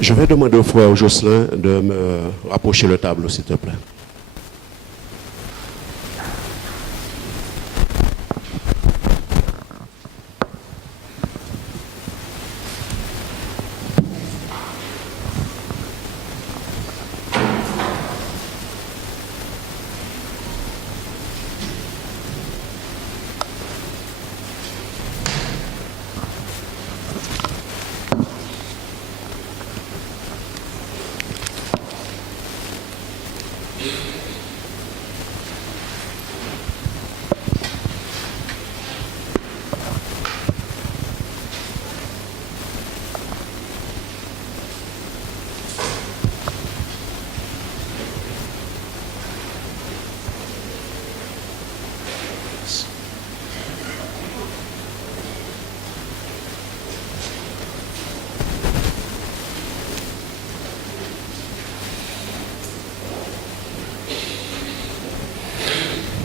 Je vais demander au frère Jocelyn de me rapprocher le tableau, s'il te plaît.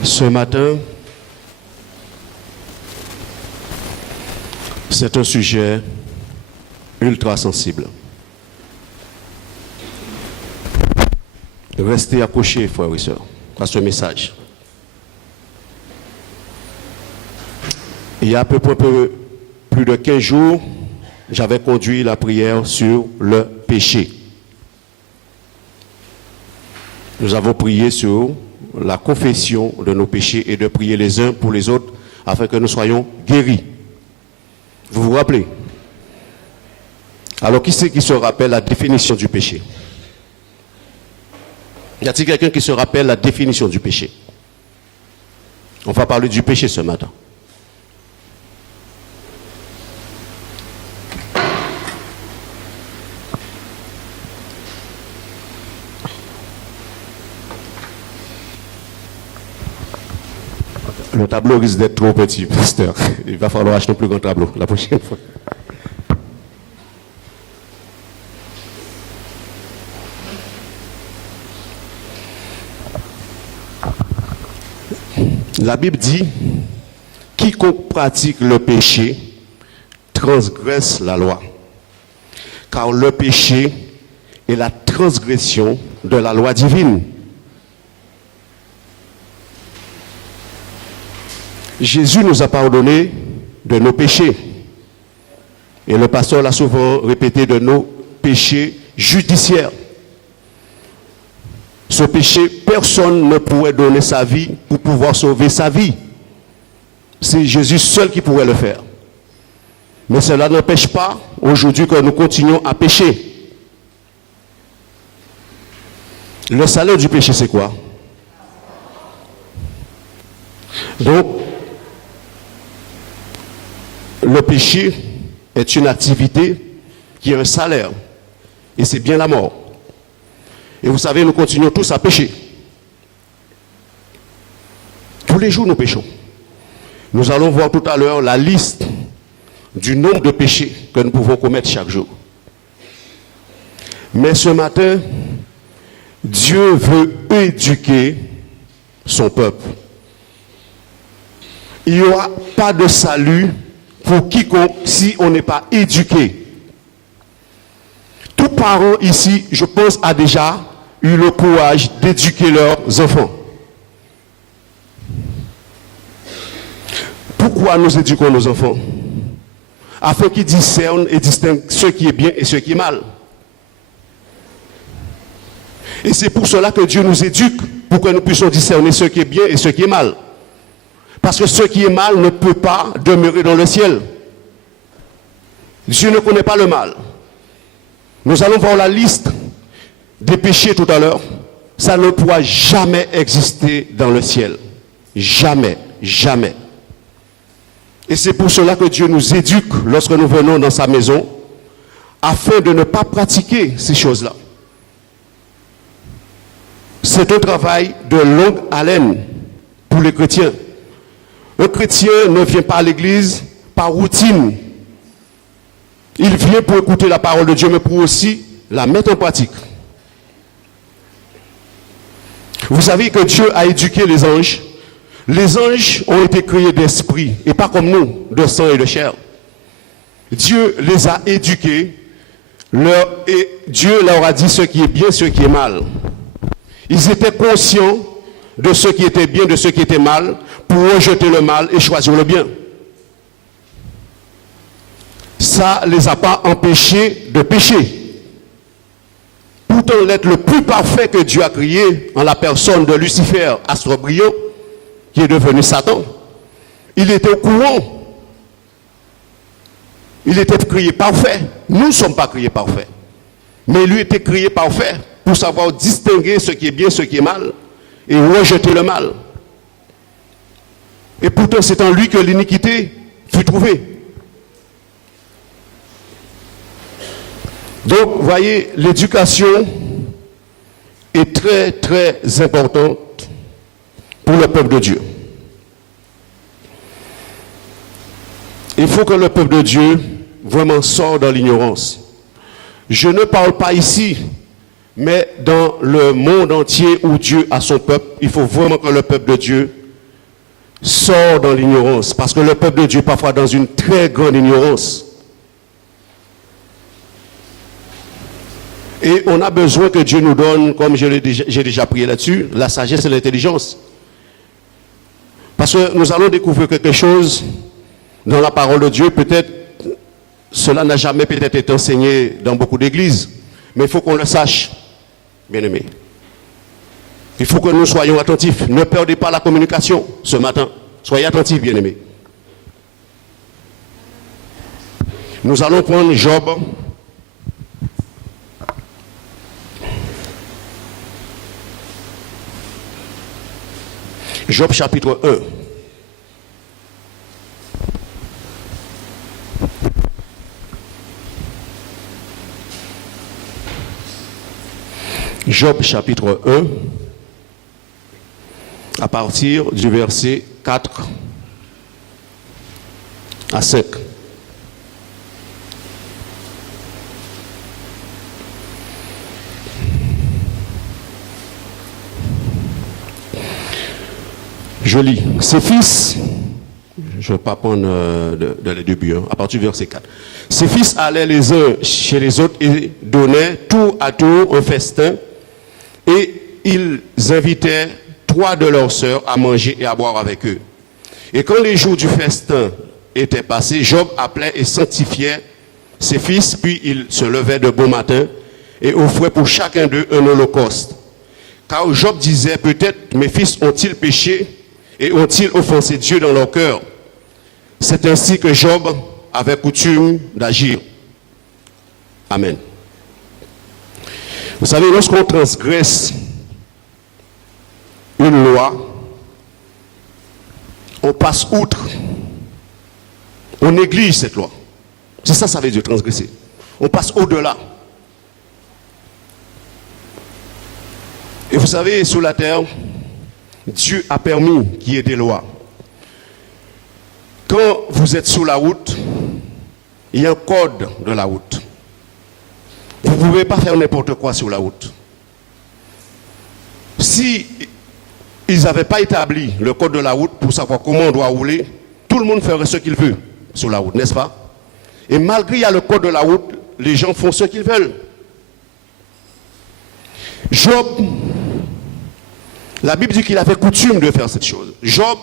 Ce matin, c'est un sujet ultra sensible. Restez accrochés, frères et sœurs, à ce message. Il y a à peu près plus de 15 jours, j'avais conduit la prière sur le péché. Nous avons prié sur la confession de nos péchés et de prier les uns pour les autres afin que nous soyons guéris. Vous vous rappelez? Alors, qui c'est qui se rappelle la définition du péché? Y a-t-il quelqu'un qui se rappelle la définition du péché? On va parler du péché ce matin. Le tableau risque d'être trop petit, pasteur. Il va falloir acheter un plus grand tableau la prochaine fois. La Bible dit, quiconque pratique le péché transgresse la loi. Car le péché est la transgression de la loi divine. Jésus nous a pardonné de nos péchés. Et le pasteur l'a souvent répété, de nos péchés judiciaires. Ce péché, personne ne pourrait donner sa vie pour pouvoir sauver sa vie. C'est Jésus seul qui pourrait le faire. Mais cela n'empêche pas aujourd'hui que nous continuons à pécher. Le salaire du péché, c'est quoi? Donc, le péché est une activité qui a un salaire. Et c'est bien la mort. Et vous savez, nous continuons tous à pécher. Tous les jours, nous péchons. Nous allons voir tout à l'heure la liste du nombre de péchés que nous pouvons commettre chaque jour. Mais ce matin, Dieu veut éduquer son peuple. Il n'y aura pas de salut pour quiconque si on n'est pas éduqué. Tout parent ici, je pense, a déjà eu le courage d'éduquer leurs enfants. Pourquoi nous éduquons nos enfants? Afin qu'ils discernent et distinguent ce qui est bien et ce qui est mal. Et c'est pour cela que Dieu nous éduque, pour que nous puissions discerner ce qui est bien et ce qui est mal. Parce que ce qui est mal ne peut pas demeurer dans le ciel. Dieu ne connaît pas le mal. Nous allons voir la liste des péchés tout à l'heure. Ça ne pourra jamais exister dans le ciel. Jamais, jamais. Et c'est pour cela que Dieu nous éduque lorsque nous venons dans sa maison, afin de ne pas pratiquer ces choses-là. C'est un travail de longue haleine pour les chrétiens. Un chrétien ne vient pas à l'église par routine. Il vient pour écouter la parole de Dieu, mais pour aussi la mettre en pratique. Vous savez que Dieu a éduqué les anges. Les anges ont été créés d'esprit, et pas comme nous, de sang et de chair. Dieu les a éduqués Et Dieu leur a dit ce qui est bien, ce qui est mal. Ils étaient conscients de ce qui était bien, de ce qui était mal, pour rejeter le mal et choisir le bien. Ça ne les a pas empêchés de pécher. Pourtant, l'être le plus parfait que Dieu a créé, en la personne de Lucifer, astre brillant, qui est devenu Satan, il était au courant. Il était créé parfait. Nous ne sommes pas créés parfaits. Mais lui était créé parfait pour savoir distinguer ce qui est bien, ce qui est mal, et rejeter le mal. Et pourtant, c'est en lui que l'iniquité fut trouvée. Donc, vous voyez, l'éducation est très, très importante pour le peuple de Dieu. Il faut que le peuple de Dieu vraiment sorte dans l'ignorance. Je ne parle pas ici, mais dans le monde entier où Dieu a son peuple, il faut vraiment que le peuple de Dieu sorte dans l'ignorance. Parce que le peuple de Dieu est parfois dans une très grande ignorance. Et on a besoin que Dieu nous donne, comme j'ai déjà prié là-dessus, la sagesse et l'intelligence. Parce que nous allons découvrir quelque chose dans la parole de Dieu. Peut-être cela n'a jamais peut-être été enseigné dans beaucoup d'églises, mais il faut qu'on le sache, bien-aimés. Il faut que nous soyons attentifs. Ne perdez pas la communication ce matin. Soyez attentifs, bien-aimés. Nous allons prendre Job. Job chapitre 1. Job chapitre 1, à partir du verset 4 à 5. Je lis. Ses fils, je ne vais pas prendre de les débuts, à partir du verset 4. Ses fils allaient les uns chez les autres et donnaient tour à tour un festin, et ils invitaient 3 de leurs sœurs à manger et à boire avec eux. Et quand les jours du festin étaient passés, Job appelait et sanctifiait ses fils, puis il se levait de bon matin et offrait pour chacun d'eux un holocauste. Car Job disait, peut-être mes fils ont-ils péché et ont-ils offensé Dieu dans leur cœur? C'est ainsi que Job avait coutume d'agir. Amen. Vous savez, lorsqu'on transgresse une loi, on passe outre. On néglige cette loi. C'est ça, ça veut dire transgresser. On passe au-delà. Et vous savez, sur la terre, Dieu a permis qu'il y ait des lois. Quand vous êtes sur la route, il y a un code de la route. Vous ne pouvez pas faire n'importe quoi sur la route. Si ils n'avaient pas établi le code de la route pour savoir comment on doit rouler, tout le monde ferait ce qu'il veut sur la route, n'est-ce pas? Et malgré qu'il y a le code de la route, les gens font ce qu'ils veulent. Job, la Bible dit qu'il avait coutume de faire cette chose. Job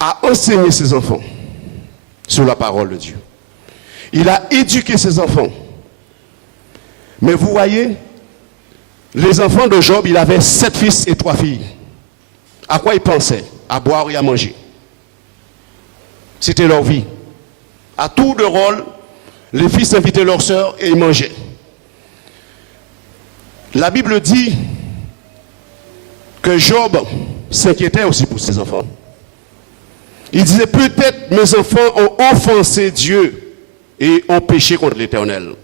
a enseigné ses enfants sur la parole de Dieu. Il a éduqué ses enfants. Mais vous voyez, les enfants de Job, il avait 7 fils et 3 filles. À quoi ils pensaient? À boire et à manger. C'était leur vie. À tour de rôle, les fils invitaient leurs sœurs et ils mangeaient. La Bible dit que Job s'inquiétait aussi pour ses enfants. Il disait, peut-être mes enfants ont offensé Dieu et ont péché contre l'Éternel.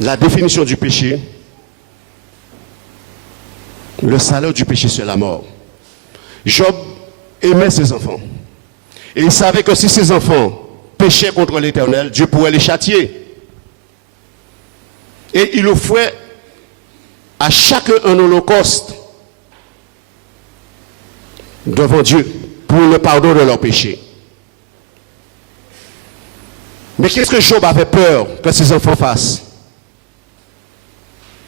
La définition du péché, le salaire du péché, c'est la mort. Job aimait ses enfants. Et il savait que si ses enfants péchaient contre l'Éternel, Dieu pourrait les châtier. Et il offrait à chacun un holocauste devant Dieu pour le pardon de leurs péchés. Mais qu'est-ce que Job avait peur que ses enfants fassent?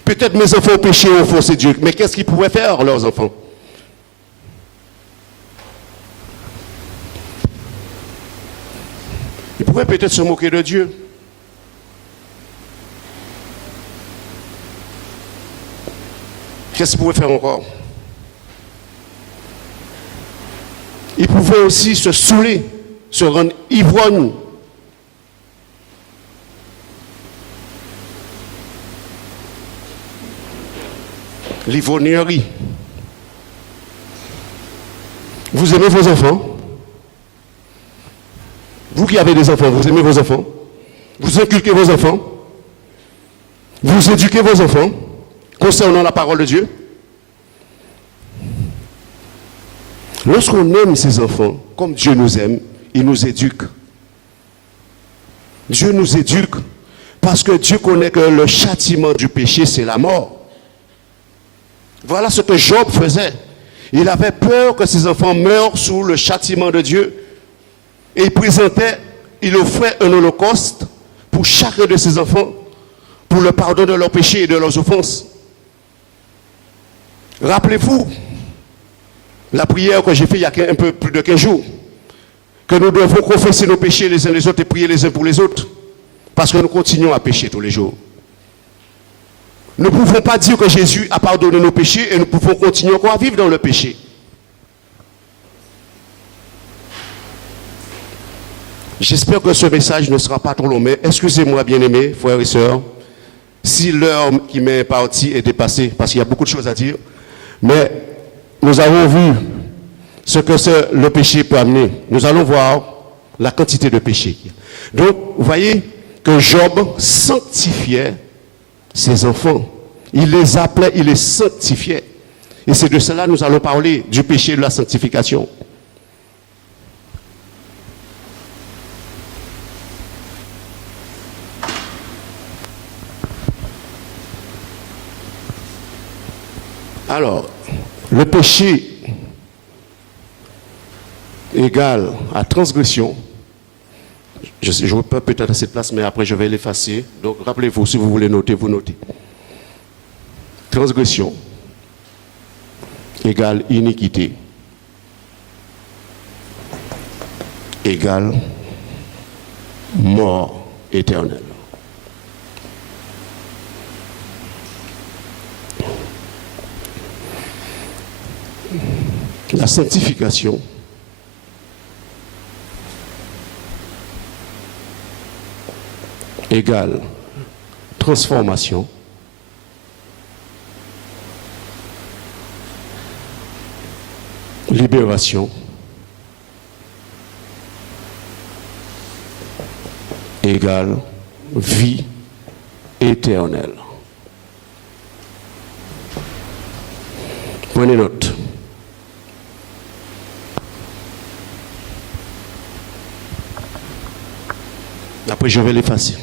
Peut-être mes enfants ont péché, ont faussé Dieu, mais qu'est-ce qu'ils pouvaient faire, leurs enfants? Ils pouvaient peut-être se moquer de Dieu. Qu'est-ce qu'ils pouvaient faire encore? Ils pouvaient aussi se saouler, se rendre ivrognes. L'ivrognerie. Vous aimez vos enfants? Vous qui avez des enfants, vous aimez vos enfants? Vous inculquez vos enfants? Vous éduquez vos enfants concernant la parole de Dieu? Lorsqu'on aime ses enfants, comme Dieu nous aime, il nous éduque. Dieu nous éduque parce que Dieu connaît que le châtiment du péché, c'est la mort. Voilà ce que Job faisait. Il avait peur que ses enfants meurent sous le châtiment de Dieu. Et il offrait un holocauste pour chacun de ses enfants, pour le pardon de leurs péchés et de leurs offenses. Rappelez-vous la prière que j'ai faite il y a un peu plus de 15 jours, que nous devons confesser nos péchés les uns les autres et prier les uns pour les autres, parce que nous continuons à pécher tous les jours. Nous ne pouvons pas dire que Jésus a pardonné nos péchés et nous pouvons continuer encore à vivre dans le péché. J'espère que ce message ne sera pas trop long, mais excusez-moi, bien-aimés, frères et sœurs, si l'heure qui m'est impartie est dépassée, parce qu'il y a beaucoup de choses à dire, mais nous avons vu ce que le péché peut amener. Nous allons voir la quantité de péché. Donc, vous voyez que Job sanctifiait ses enfants. Il les appelait, il les sanctifiait. Et c'est de cela que nous allons parler, du péché et de la sanctification. Alors, le péché égale à transgression. Je ne peux peut-être à cette place, mais après je vais l'effacer. Donc rappelez-vous, si vous voulez noter, vous notez. Transgression égale iniquité égale mort éternelle. La sanctification égale transformation libération égale vie éternelle. Prenez note. Après, je vais l'effacer.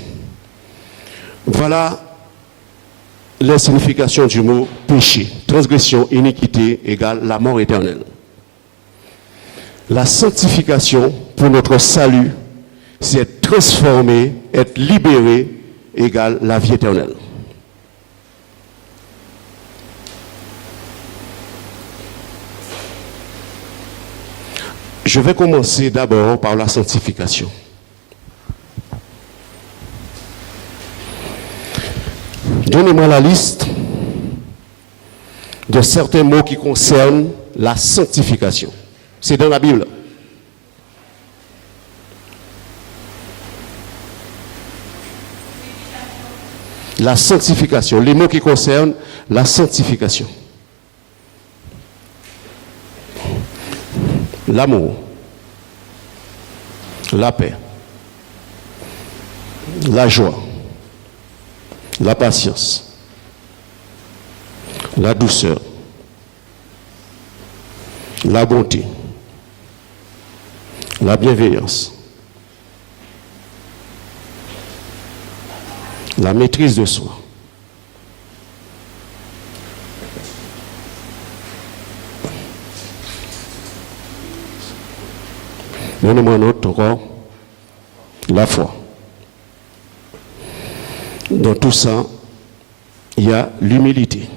Voilà la signification du mot péché. Transgression, iniquité égale la mort éternelle. La sanctification pour notre salut, c'est être transformé, être libéré égale la vie éternelle. Je vais commencer d'abord par la sanctification. Donnez-moi la liste de certains mots qui concernent la sanctification. C'est dans la Bible. La sanctification, les mots qui concernent la sanctification. L'amour, la paix, la joie, la patience, la douceur, la bonté, la bienveillance, la maîtrise de soi. Donnez-moi un autre encore. La foi. Dans tout ça, il y a l'humilité.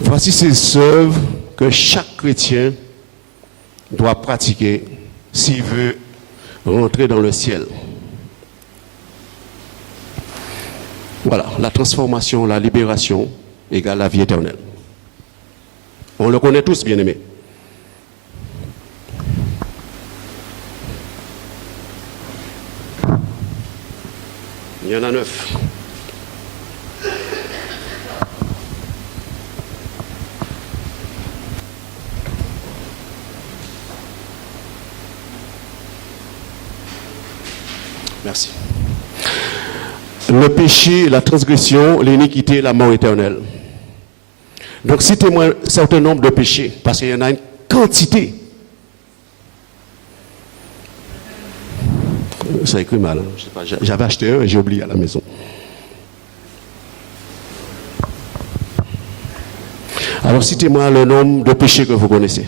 Voici ces œuvres que chaque chrétien doit pratiquer s'il veut rentrer dans le ciel. Voilà, la transformation, la libération égale la vie éternelle. On le connaît tous, bien-aimés. Il y en a 9. Merci. Le péché, la transgression, l'iniquité, la mort éternelle. Donc, citez-moi un certain nombre de péchés, parce qu'il y en a une quantité. Ça écrit mal. Hein? Je sais pas, j'avais acheté un et j'ai oublié à la maison. Alors, citez-moi le nombre de péchés que vous connaissez.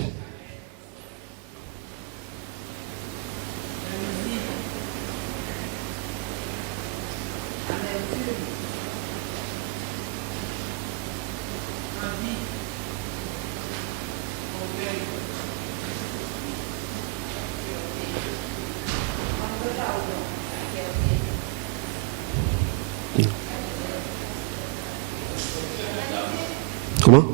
Comment?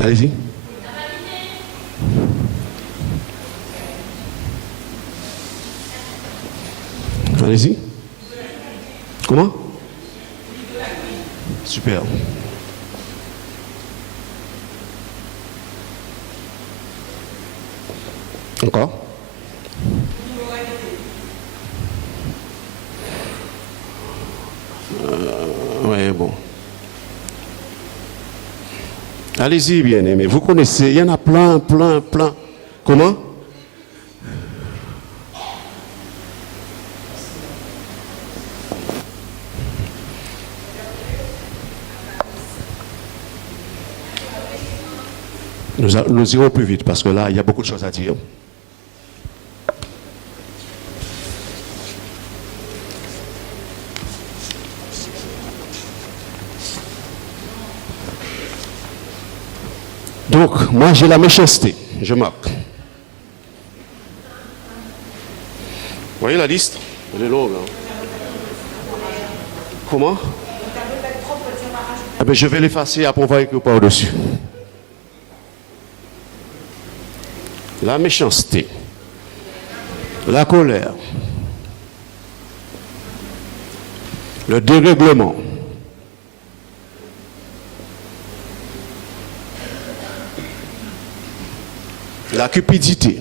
Allez-y. Allez-y. Comment? Super. Encore? Ouais, bon. Allez-y, bien aimé. Vous connaissez, il y en a plein. Comment? Nous irons plus vite parce que là, il y a beaucoup de choses à dire. Donc, moi, j'ai la méchanceté. Je marque. Vous voyez la liste? Elle est longue. Hein? Comment? Eh bien, je vais l'effacer, après on va écrire par-dessus. La méchanceté, la colère, le dérèglement, la cupidité,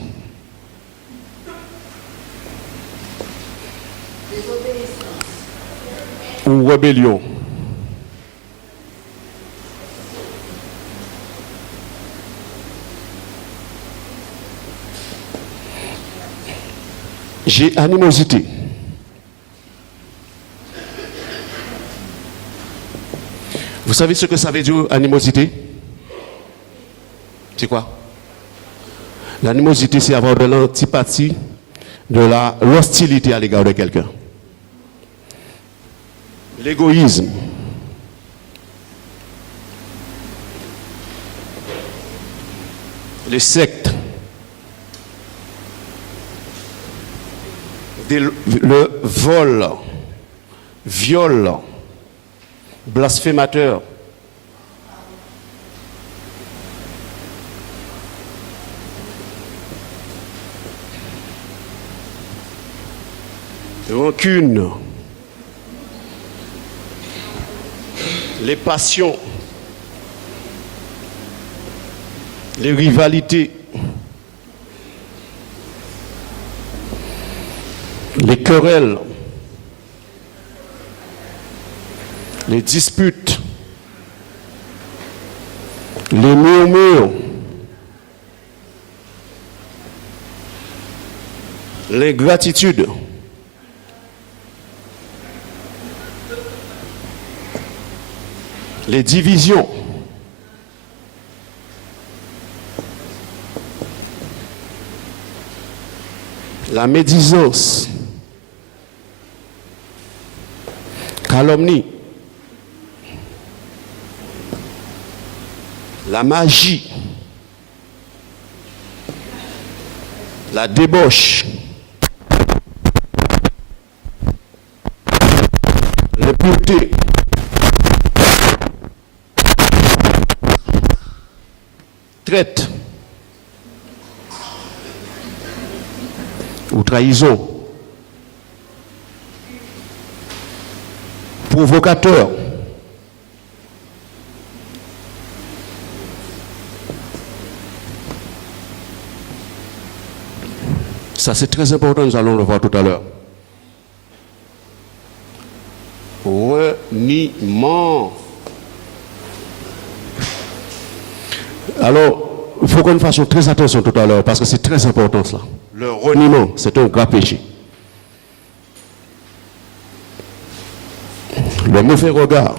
ou rébellion, j'ai animosité. Vous savez ce que ça veut dire, animosité? C'est quoi? L'animosité, c'est avoir de l'antipathie, de l'hostilité à l'égard de quelqu'un. L'égoïsme. Les sectes. Le vol, viol, blasphémateur. Rancune, les passions, les rivalités, les querelles, les disputes, les murmures, l'ingratitude, les divisions, la médisance, calomnie, la magie, la débauche, l'impureté, traite ou trahison, provocateur, ça c'est très important, nous allons le voir tout à l'heure. Reniement. Alors, il faut qu'on fasse très attention tout à l'heure parce que c'est très important cela. Le reniement, c'est un grave péché. Le mauvais regard.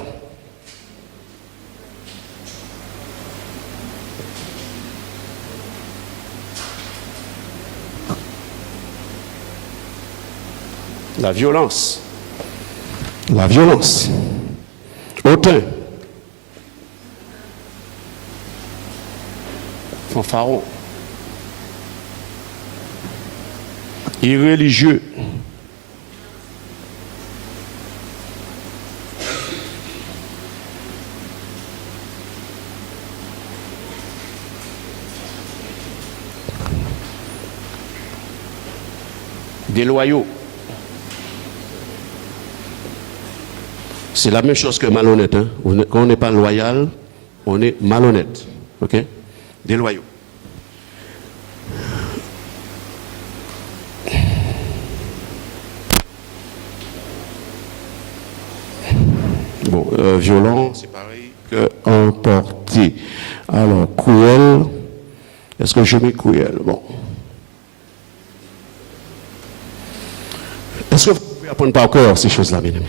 La violence. La violence. Hautain. Fanfaron. Irréligieux. Déloyaux. C'est la même chose que malhonnête. Hein? Quand on n'est pas loyal, on est malhonnête. Ok? Déloyaux. Bon, violent, c'est pareil que emporté. Alors, cruel. Est-ce que je mets cruel? Bon. Est-ce que vous pouvez apprendre par cœur ces choses-là, mesdames?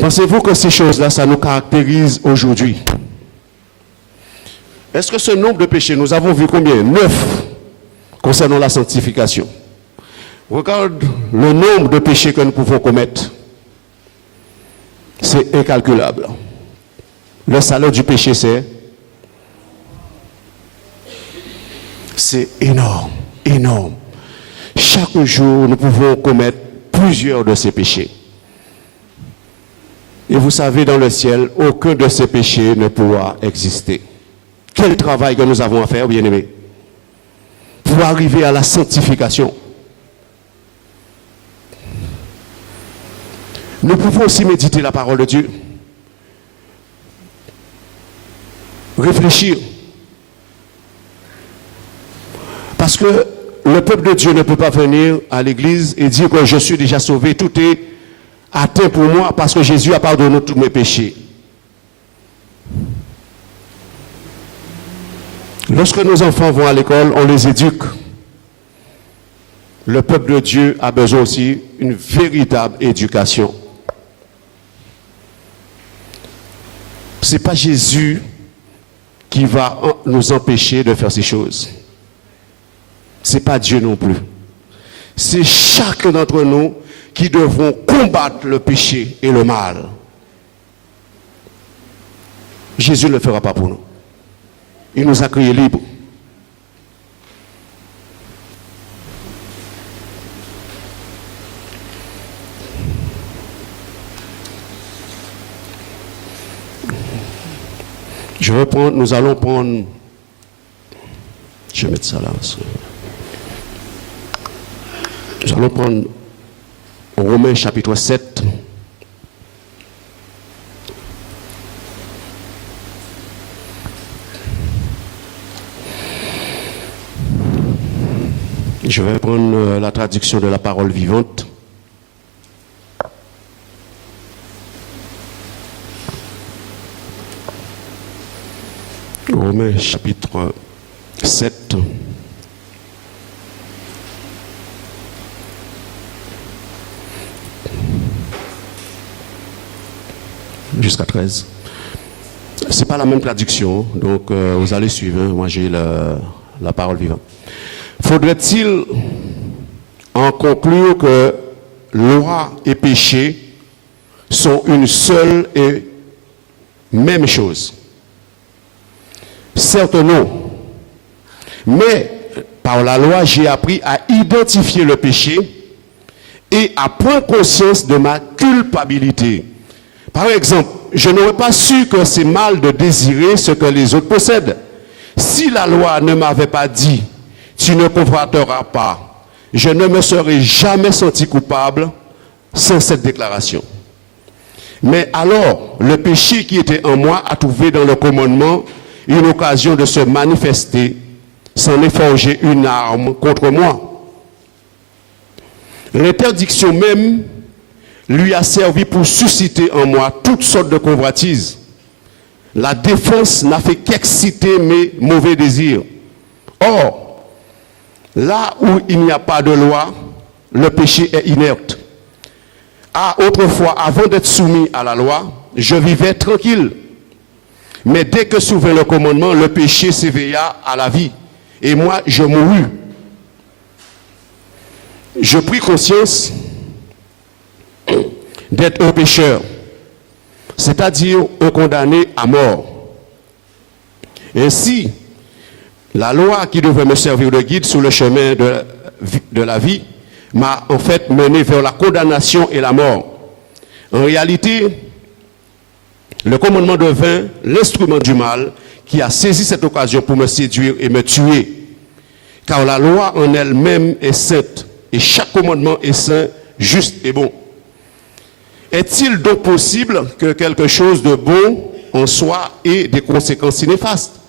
Pensez-vous que ces choses-là, ça nous caractérise aujourd'hui? Est-ce que ce nombre de péchés, nous avons vu combien? 9 concernant la sanctification. Regarde le nombre de péchés que nous pouvons commettre. C'est incalculable. Le salaire du péché, c'est énorme, énorme. Chaque jour, nous pouvons commettre plusieurs de ces péchés. Et vous savez, dans le ciel, aucun de ces péchés ne pourra exister. Quel travail que nous avons à faire, bien-aimés, pour arriver à la sanctification. Nous pouvons aussi méditer la parole de Dieu. Réfléchir. Parce que le peuple de Dieu ne peut pas venir à l'église et dire que je suis déjà sauvé, tout est atteint pour moi parce que Jésus a pardonné tous mes péchés. Lorsque nos enfants vont à l'école, on les éduque. Le peuple de Dieu a besoin aussi d'une véritable éducation. Ce n'est pas Jésus qui va nous empêcher de faire ces choses. Ce n'est pas Dieu non plus. C'est chacun d'entre nous qui devront combattre le péché et le mal. Jésus ne le fera pas pour nous. Il nous a créés libres. Nous allons prendre, je vais mettre ça là. Nous allons prendre Romains chapitre 7. Je vais prendre la traduction de la parole vivante. Romains chapitre 7. Jusqu'à 13. Ce n'est pas la même traduction, donc vous allez suivre. Moi, j'ai la parole vivante. Faudrait-il en conclure que loi et péché sont une seule et même chose? Certes non. Mais par la loi, j'ai appris à identifier le péché et à prendre conscience de ma culpabilité. Par exemple, je n'aurais pas su que c'est mal de désirer ce que les autres possèdent. Si la loi ne m'avait pas dit « tu ne convoiteras pas », je ne me serais jamais senti coupable sans cette déclaration. Mais alors, le péché qui était en moi a trouvé dans le commandement une occasion de se manifester, s'en est forgé une arme contre moi. L'interdiction même lui a servi pour susciter en moi toutes sortes de convoitises. La défense n'a fait qu'exciter mes mauvais désirs. Or, là où il n'y a pas de loi, le péché est inerte. Autrefois, avant d'être soumis à la loi, je vivais tranquille. Mais dès que s'ouvrait le commandement, le péché s'éveilla à la vie. Et moi, je mourus. Je pris conscience d'être un pécheur, c'est-à-dire un condamné à mort. Ainsi, la loi qui devait me servir de guide sur le chemin de la vie m'a en fait mené vers la condamnation et la mort. En réalité, le commandement devint l'instrument du mal qui a saisi cette occasion pour me séduire et me tuer. Car la loi en elle-même est sainte et chaque commandement est saint, juste et bon. Est-il donc possible que quelque chose de bon en soit ait des conséquences néfastes?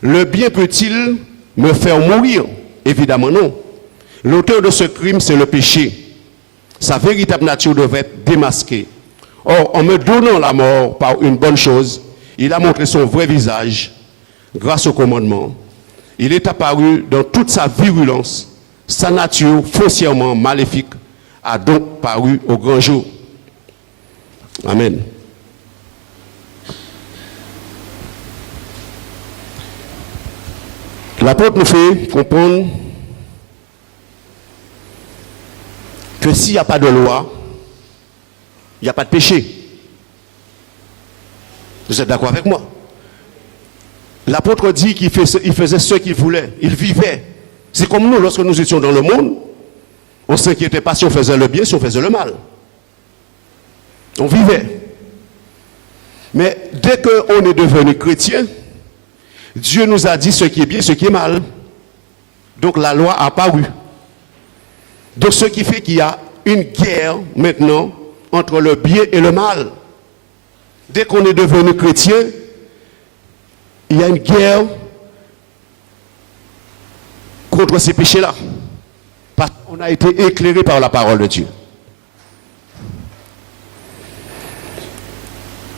Le bien peut-il me faire mourir? Évidemment non. L'auteur de ce crime, c'est le péché. Sa véritable nature devait être démasquée. Or, en me donnant la mort par une bonne chose, il a montré son vrai visage grâce au commandement. Il est apparu dans toute sa virulence. Sa nature foncièrement maléfique a donc paru au grand jour. Amen. L'apôtre nous fait comprendre que s'il n'y a pas de loi, il n'y a pas de péché. Vous êtes d'accord avec moi? L'apôtre dit qu'il faisait ce qu'il voulait, il vivait. C'est comme nous, lorsque nous étions dans le monde, on ne s'inquiétait pas si on faisait le bien, si on faisait le mal. On vivait. Mais dès qu'on est devenu chrétien, Dieu nous a dit ce qui est bien, ce qui est mal. Donc la loi a apparu. Donc ce qui fait qu'il y a une guerre maintenant entre le bien et le mal. Dès qu'on est devenu chrétien, il y a une guerre contre ces péchés-là. Parce qu'on a été éclairé par la parole de Dieu.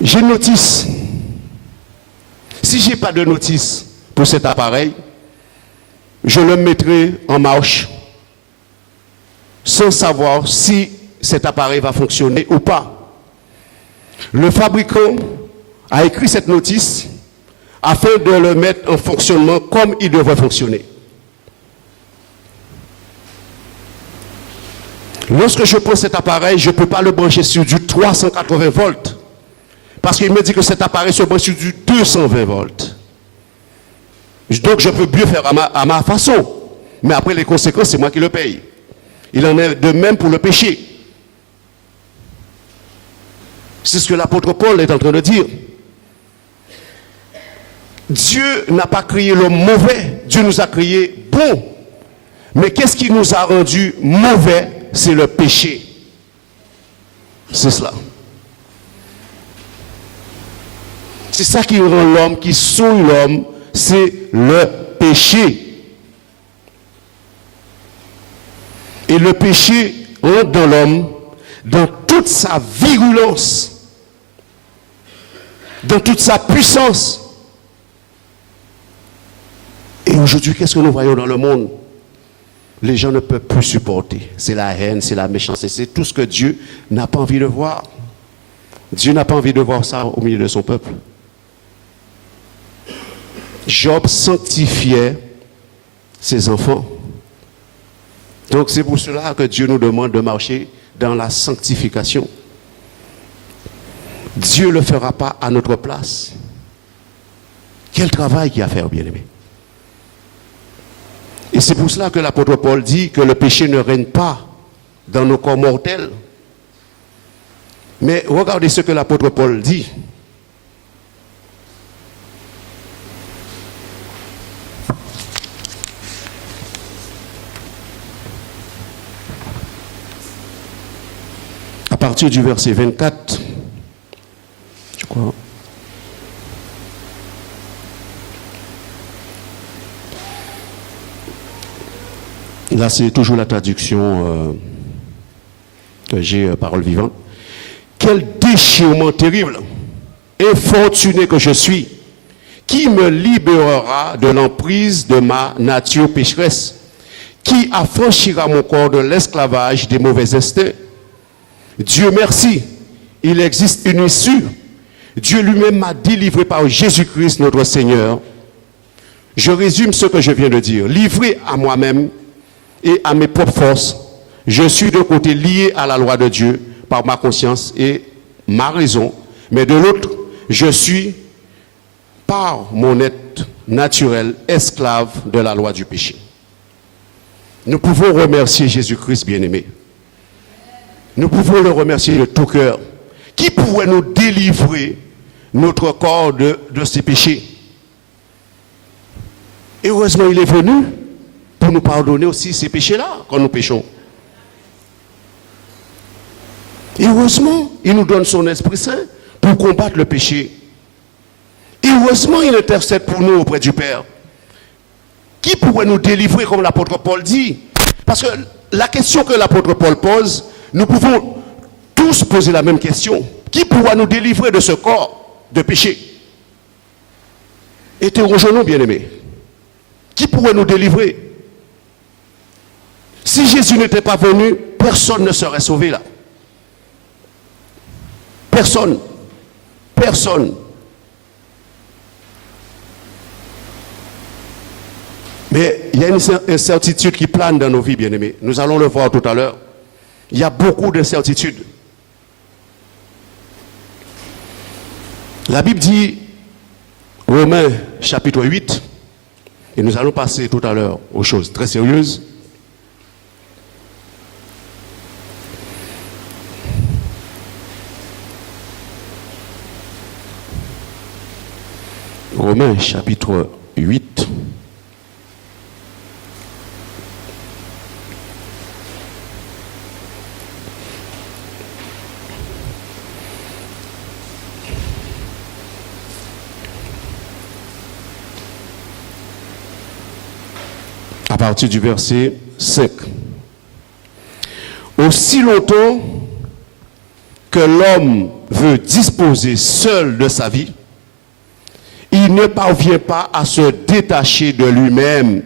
J'ai une notice. Si je n'ai pas de notice pour cet appareil, je le mettrai en marche sans savoir si cet appareil va fonctionner ou pas. Le fabricant a écrit cette notice afin de le mettre en fonctionnement comme il devrait fonctionner. Lorsque je prends cet appareil, je ne peux pas le brancher sur du 380 volts. Parce qu'il me dit que cet appareil se branche sur du 220 volts. Donc je peux mieux faire à ma façon. Mais après les conséquences, c'est moi qui le paye. Il en est de même pour le péché. C'est ce que l'apôtre Paul est en train de dire. Dieu n'a pas créé l'homme mauvais, Dieu nous a créé bon. Mais qu'est-ce qui nous a rendu mauvais? C'est le péché. C'est cela. C'est ça qui rend l'homme, qui souille l'homme, c'est le péché. Et le péché rentre dans l'homme dans toute sa virulence, dans toute sa puissance. Aujourd'hui, qu'est-ce que nous voyons dans le monde? Les gens ne peuvent plus supporter. C'est la haine, c'est la méchanceté, c'est tout ce que Dieu n'a pas envie de voir. Dieu n'a pas envie de voir ça au milieu de son peuple. Job sanctifiait ses enfants. Donc c'est pour cela que Dieu nous demande de marcher dans la sanctification. Dieu ne le fera pas à notre place. Quel travail qu'il y a à faire, bien-aimé. Et c'est pour cela que l'apôtre Paul dit que le péché ne règne pas dans nos corps mortels. Mais regardez ce que l'apôtre Paul dit. À partir du verset 24, je crois. Là, c'est toujours la traduction que j'ai parole vivante. Quel déchirement terrible, infortuné que je suis, qui me libérera de l'emprise de ma nature pécheresse, qui affranchira mon corps de l'esclavage des mauvais instincts. Dieu merci, il existe une issue. Dieu lui-même m'a délivré par Jésus-Christ notre Seigneur. Je résume ce que je viens de dire. Livré à moi-même et à mes propres forces, je suis d'un côté lié à la loi de Dieu par ma conscience et ma raison, mais de l'autre, je suis par mon être naturel esclave de la loi du péché. Nous pouvons remercier Jésus-Christ bien-aimé. Nous pouvons le remercier de tout cœur. Qui pourrait nous délivrer notre corps de ces péchés? Et heureusement, il est venu pour nous pardonner aussi ces péchés-là quand nous péchons. Et heureusement, il nous donne son Esprit Saint pour combattre le péché. Et heureusement, il intercède pour nous auprès du Père. Qui pourrait nous délivrer, comme l'apôtre Paul dit? Parce que la question que l'apôtre Paul pose, nous pouvons tous poser la même question. Qui pourra nous délivrer de ce corps de péché? Interrogeons-nous, bien-aimés. Qui pourrait nous délivrer? Si Jésus n'était pas venu, personne ne serait sauvé là. Personne. Personne. Mais il y a une incertitude qui plane dans nos vies, bien-aimés. Nous allons le voir tout à l'heure. Il y a beaucoup d'incertitudes. La Bible dit, Romains chapitre 8, et nous allons passer tout à l'heure aux choses très sérieuses. Romains chapitre 8. À partir du verset 5. Aussi longtemps que l'homme veut disposer seul de sa vie, il ne parvient pas à se détacher de lui-même.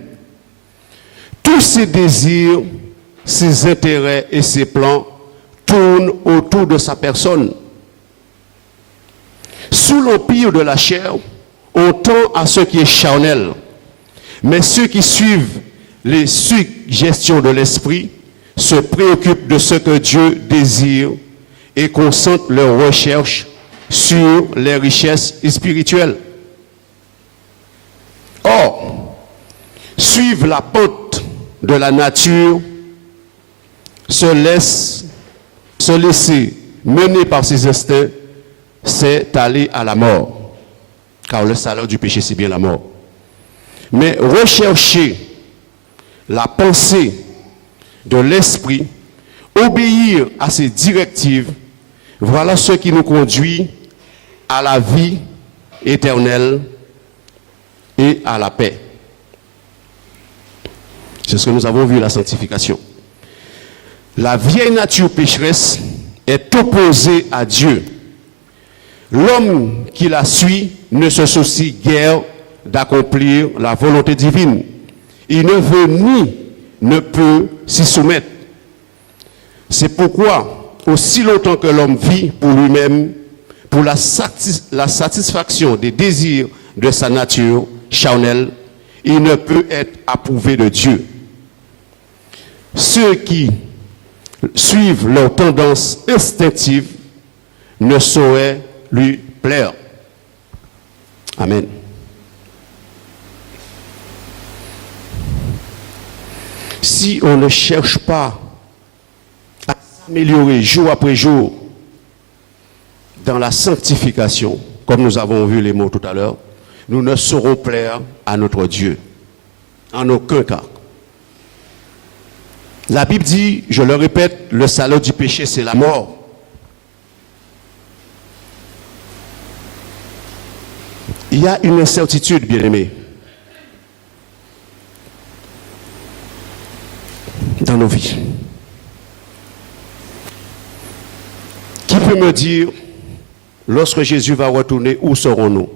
Tous ses désirs, ses intérêts et ses plans tournent autour de sa personne. Sous l'empire de la chair, on tend à ce qui est charnel. Mais ceux qui suivent les suggestions de l'esprit se préoccupent de ce que Dieu désire et concentrent leurs recherches sur les richesses spirituelles. Or, suivre la pente de la nature, se laisser mener par ses instincts, c'est aller à la mort. Car le salaire du péché, c'est bien la mort. Mais rechercher la pensée de l'esprit, obéir à ses directives, voilà ce qui nous conduit à la vie éternelle et à la paix. C'est ce que nous avons vu, la sanctification. La vieille nature pécheresse est opposée à Dieu. L'homme qui la suit ne se soucie guère d'accomplir la volonté divine. Il ne veut ni ne peut s'y soumettre. C'est pourquoi, aussi longtemps que l'homme vit pour lui-même, pour la satisfaction des désirs de sa nature charnelle, il ne peut être approuvé de Dieu. Ceux qui suivent leur tendance instinctive ne sauraient lui plaire. Amen. Si on ne cherche pas à s'améliorer jour après jour dans la sanctification, comme nous avons vu les mots tout à l'heure, nous ne saurons plaire à notre Dieu. En aucun cas. La Bible dit, je le répète, le salaire du péché, c'est la mort. Il y a une incertitude, bien-aimés, dans nos vies. Qui peut me dire, lorsque Jésus va retourner, où serons-nous?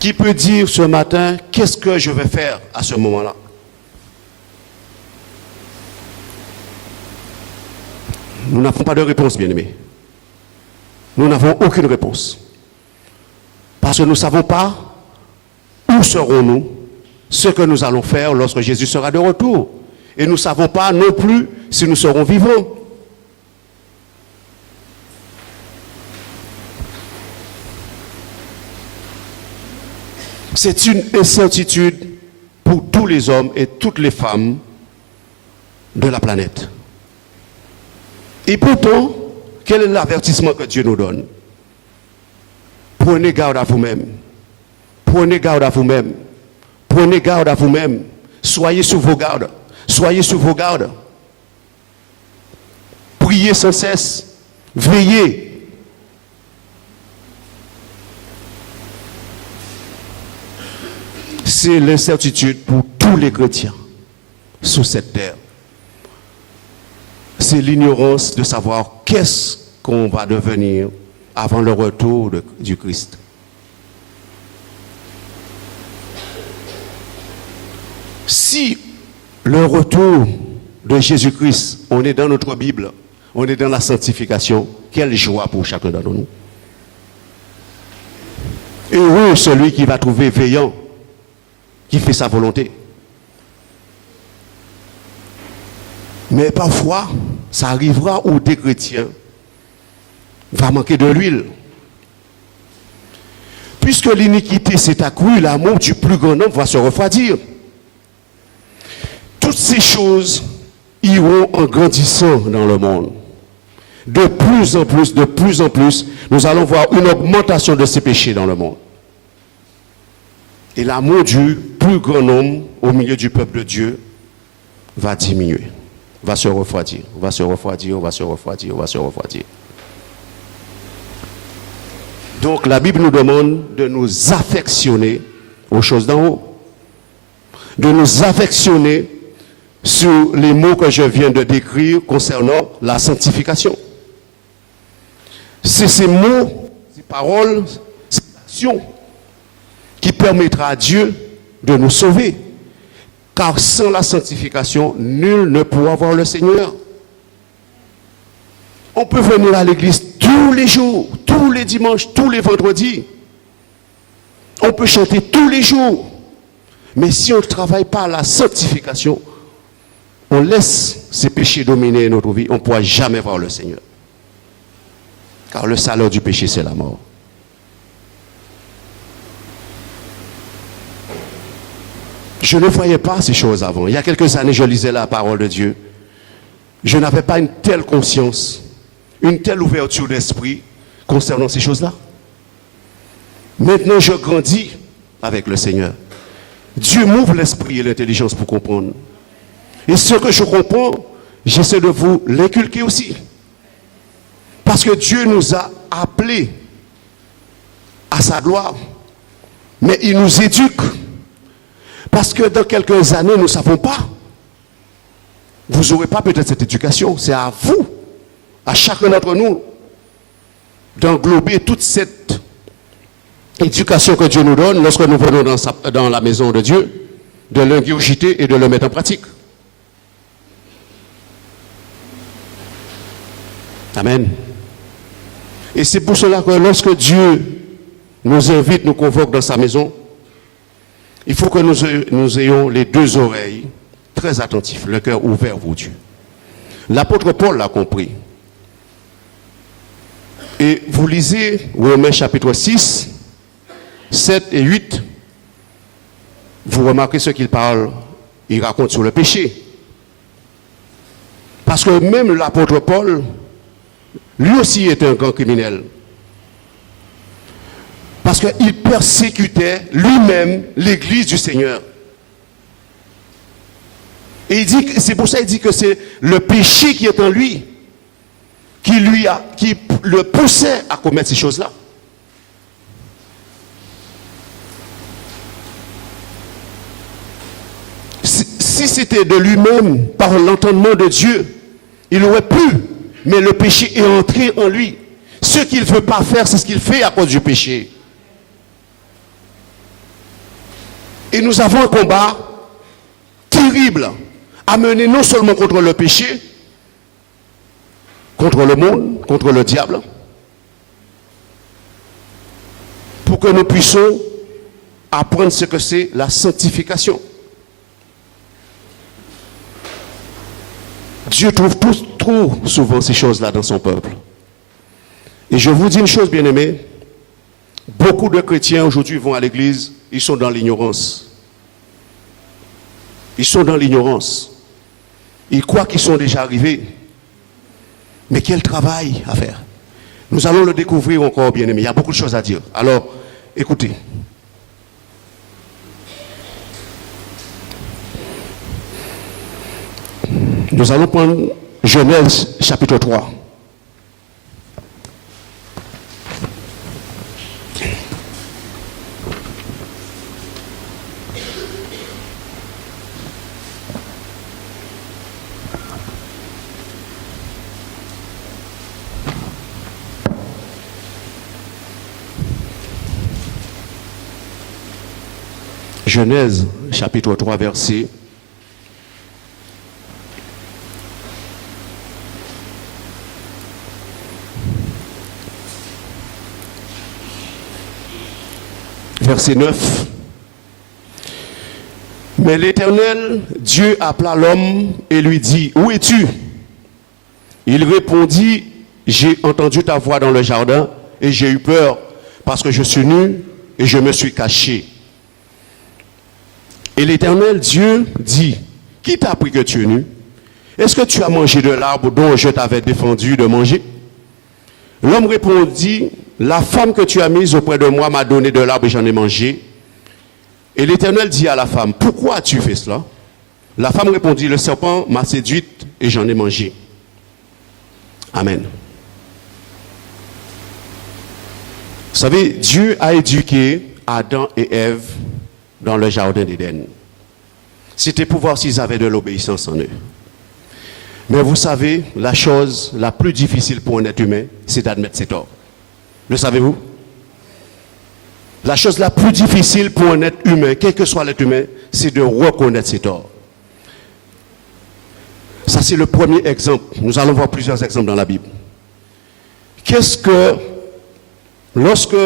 Qui peut dire ce matin, qu'est-ce que je vais faire à ce moment-là? Nous n'avons pas de réponse, bien-aimés. Nous n'avons aucune réponse. Parce que nous ne savons pas où serons-nous, ce que nous allons faire lorsque Jésus sera de retour. Et nous ne savons pas non plus si nous serons vivants. C'est une incertitude pour tous les hommes et toutes les femmes de la planète. Et pourtant, quel est l'avertissement que Dieu nous donne? Prenez garde à vous-même. Prenez garde à vous-même. Prenez garde à vous-même. Soyez sur vos gardes. Soyez sur vos gardes. Priez sans cesse. Veillez. C'est l'incertitude pour tous les chrétiens sur cette terre. C'est l'ignorance de savoir qu'est-ce qu'on va devenir avant le retour du Christ. Si le retour de Jésus-Christ, on est dans notre Bible, on est dans la sanctification, quelle joie pour chacun d'entre nous. Heureux celui qui va trouver veillant, qui fait sa volonté. Mais parfois, ça arrivera où des chrétiens vont manquer de l'huile. Puisque l'iniquité s'est accrue, l'amour du plus grand nombre va se refroidir. Toutes ces choses iront en grandissant dans le monde. De plus en plus, nous allons voir une augmentation de ces péchés dans le monde. Et l'amour du plus grand nombre au milieu du peuple de Dieu va diminuer. Va se refroidir, va se refroidir, va se refroidir, va se refroidir. Donc la Bible nous demande de nous affectionner aux choses d'en haut. De nous affectionner sur les mots que je viens de décrire concernant la sanctification. C'est ces mots, ces paroles, ces actions qui permettra à Dieu de nous sauver. Car sans la sanctification, nul ne pourra voir le Seigneur. On peut venir à l'église tous les jours, tous les dimanches, tous les vendredis. On peut chanter tous les jours. Mais si on ne travaille pas à la sanctification, on laisse ces péchés dominer notre vie, on ne pourra jamais voir le Seigneur. Car le salaire du péché, c'est la mort. Je ne voyais pas ces choses avant. Il y a quelques années, je lisais la parole de Dieu. Je n'avais pas une telle conscience, une telle ouverture d'esprit concernant ces choses-là. Maintenant, je grandis avec le Seigneur. Dieu m'ouvre l'esprit et l'intelligence pour comprendre. Et ce que je comprends, j'essaie de vous l'inculquer aussi. Parce que Dieu nous a appelés à sa gloire. Mais il nous éduque. Parce que dans quelques années, nous ne savons pas. Vous n'aurez pas peut-être cette éducation. C'est à vous, à chacun d'entre nous, d'englober toute cette éducation que Dieu nous donne lorsque nous venons dans la maison de Dieu, de l'ingurgiter et de le mettre en pratique. Amen. Et c'est pour cela que lorsque Dieu nous invite, nous convoque dans sa maison, il faut que nous ayons les deux oreilles très attentifs, le cœur ouvert pour Dieu. L'apôtre Paul l'a compris. Et vous lisez Romains chapitre 6, 7 et 8, vous remarquez ce qu'il parle, il raconte sur le péché. Parce que même l'apôtre Paul, lui aussi était un grand criminel. Parce qu'il persécutait lui-même l'église du Seigneur. Et c'est pour ça qu'il dit que c'est le péché qui est en lui qui le poussait à commettre ces choses-là. Si c'était de lui-même, par l'entendement de Dieu, il aurait pu, mais le péché est entré en lui. Ce qu'il ne veut pas faire, c'est ce qu'il fait à cause du péché. Et nous avons un combat terrible à mener non seulement contre le péché, contre le monde, contre le diable, pour que nous puissions apprendre ce que c'est la sanctification. Dieu trouve trop souvent ces choses-là dans son peuple. Et je vous dis une chose, bien-aimés, beaucoup de chrétiens aujourd'hui vont à l'église, ils sont dans l'ignorance. Ils sont dans l'ignorance. Ils croient qu'ils sont déjà arrivés. Mais quel travail à faire. Nous allons le découvrir encore, bien-aimés. Il y a beaucoup de choses à dire. Alors, écoutez. Nous allons prendre Genèse chapitre 3. Genèse chapitre 3 verset 9. Mais l'Éternel, Dieu appela l'homme et lui dit, où es-tu? Il répondit, j'ai entendu ta voix dans le jardin et j'ai eu peur parce que je suis nu et je me suis caché. Et l'Éternel, Dieu, dit, qui t'a appris que tu es nu? Est-ce que tu as mangé de l'arbre dont je t'avais défendu de manger? L'homme répondit, la femme que tu as mise auprès de moi m'a donné de l'arbre et j'en ai mangé. Et l'Éternel dit à la femme, pourquoi as-tu fait cela? La femme répondit, le serpent m'a séduite et j'en ai mangé. Amen. Vous savez, Dieu a éduqué Adam et Ève dans le jardin d'Éden. C'était pour voir s'ils avaient de l'obéissance en eux. Mais vous savez, la chose la plus difficile pour un être humain, c'est d'admettre ses torts. Le savez-vous? La chose la plus difficile pour un être humain, quel que soit l'être humain, c'est de reconnaître ses torts. Ça, c'est le premier exemple. Nous allons voir plusieurs exemples dans la Bible. Qu'est-ce que, lorsque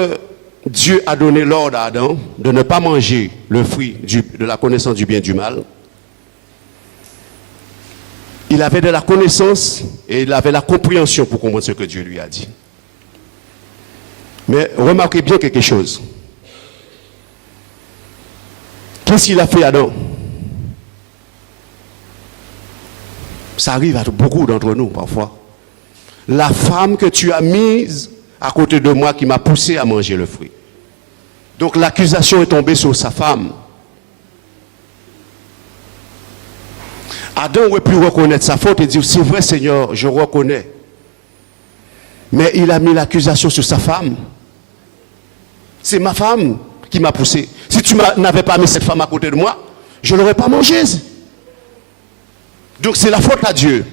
Dieu a donné l'ordre à Adam de ne pas manger le fruit de la connaissance du bien et du mal, il avait de la connaissance et il avait la compréhension pour comprendre ce que Dieu lui a dit. Mais remarquez bien quelque chose. Qu'est-ce qu'il a fait Adam? Ça arrive à beaucoup d'entre nous parfois. La femme que tu as mise à côté de moi qui m'a poussé à manger le fruit. Donc l'accusation est tombée sur sa femme. Adam aurait pu reconnaître sa faute et dire, c'est vrai Seigneur, je reconnais. Mais il a mis l'accusation sur sa femme. C'est ma femme qui m'a poussé. Si tu n'avais pas mis cette femme à côté de moi, je ne l'aurais pas mangée. Donc c'est la faute à Dieu.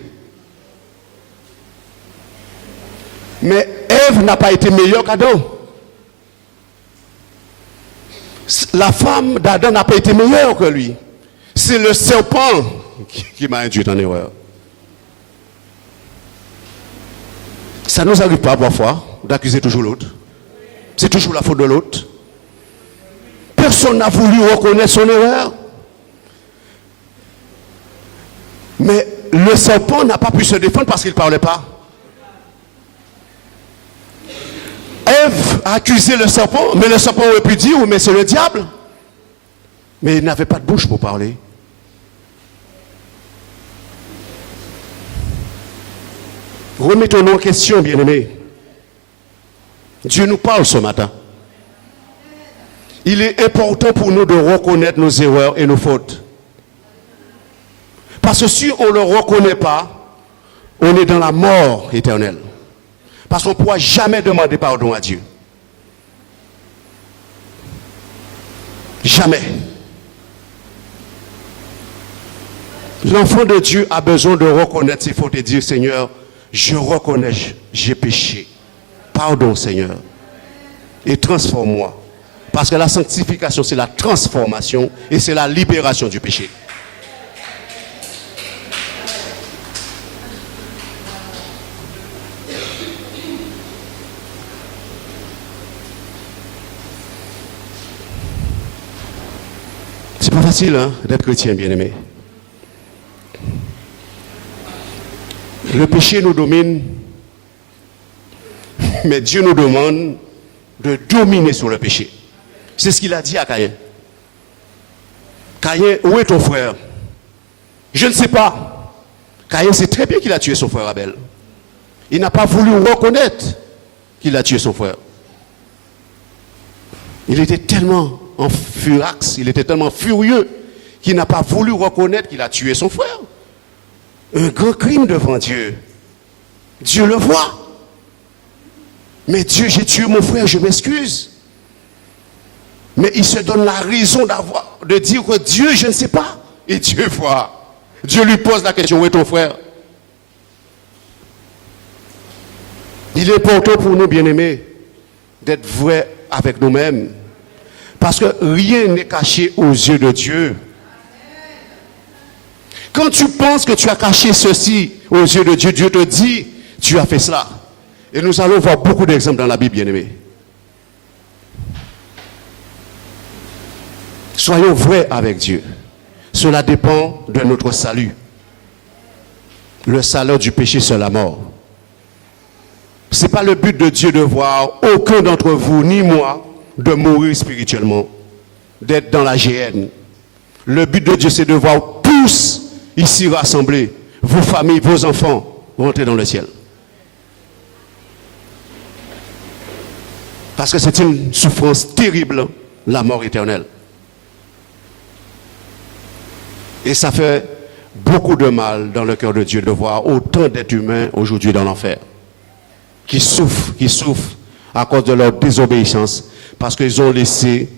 Mais Ève n'a pas été meilleure qu'Adam. La femme d'Adam n'a pas été meilleure que lui. C'est le serpent qui m'a induit en erreur. Ça ne nous arrive pas parfois d'accuser toujours l'autre. C'est toujours la faute de l'autre. Personne n'a voulu reconnaître son erreur. Mais le serpent n'a pas pu se défendre parce qu'il ne parlait pas. Ève a accusé le serpent, mais le serpent aurait pu dire, mais c'est le diable. Mais il n'avait pas de bouche pour parler. Remettons-nous en question, bien-aimés. Dieu nous parle ce matin. Il est important pour nous de reconnaître nos erreurs et nos fautes. Parce que si on ne le reconnaît pas, on est dans la mort éternelle. Parce qu'on ne pourra jamais demander pardon à Dieu. Jamais. L'enfant de Dieu a besoin de reconnaître ses fautes et dire, Seigneur, je reconnais, j'ai péché. Pardon, Seigneur. Et transforme-moi. Parce que la sanctification, c'est la transformation et c'est la libération du péché. C'est pas facile d'être chrétien, bien-aimé. Le péché nous domine, mais Dieu nous demande de dominer sur le péché. C'est ce qu'il a dit à Caïn. Caïn, où est ton frère? Je ne sais pas. Caïn sait très bien qu'il a tué son frère Abel. Il n'a pas voulu reconnaître qu'il a tué son frère. Il était tellement en furax, il était tellement furieux qu'il n'a pas voulu reconnaître qu'il a tué son frère. Un grand crime devant Dieu. Dieu le voit. Mais Dieu, j'ai tué mon frère, je m'excuse. Mais il se donne la raison de dire que Dieu, je ne sais pas. Et Dieu voit. Dieu lui pose la question, où est ton frère? Il est important pour nous, bien-aimés, d'être vrais avec nous-mêmes. Parce que rien n'est caché aux yeux de Dieu. Quand tu penses que tu as caché ceci aux yeux de Dieu, Dieu te dit, tu as fait cela. Et nous allons voir beaucoup d'exemples dans la Bible, bien-aimés. Soyons vrais avec Dieu. Cela dépend de notre salut. Le salaire du péché, c'est la mort. Ce n'est pas le but de Dieu de voir aucun d'entre vous, ni moi, de mourir spirituellement, d'être dans la géhenne. Le but de Dieu, c'est de voir tous ici rassemblés, vos familles, vos enfants, rentrer dans le ciel. Parce que c'est une souffrance terrible, la mort éternelle. Et ça fait beaucoup de mal dans le cœur de Dieu de voir autant d'êtres humains aujourd'hui dans l'enfer, qui souffrent à cause de leur désobéissance, parce qu'ils ont laissé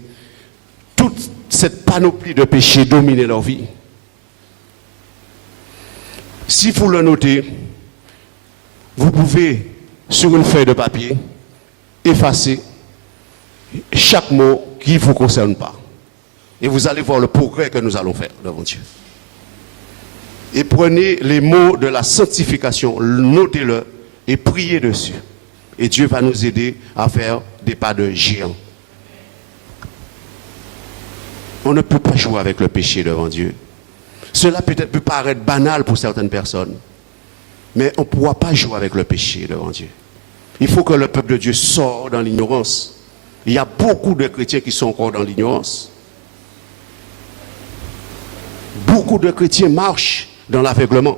toute cette panoplie de péchés dominer leur vie. Si vous le notez, vous pouvez, sur une feuille de papier, effacer chaque mot qui ne vous concerne pas. Et vous allez voir le progrès que nous allons faire devant Dieu. Et prenez les mots de la sanctification, notez-le et priez dessus. Et Dieu va nous aider à faire des pas de géant. On ne peut pas jouer avec le péché devant Dieu. Cela peut-être peut paraître banal pour certaines personnes. Mais on ne pourra pas jouer avec le péché devant Dieu. Il faut que le peuple de Dieu sorte dans l'ignorance. Il y a beaucoup de chrétiens qui sont encore dans l'ignorance. Beaucoup de chrétiens marchent dans l'aveuglement.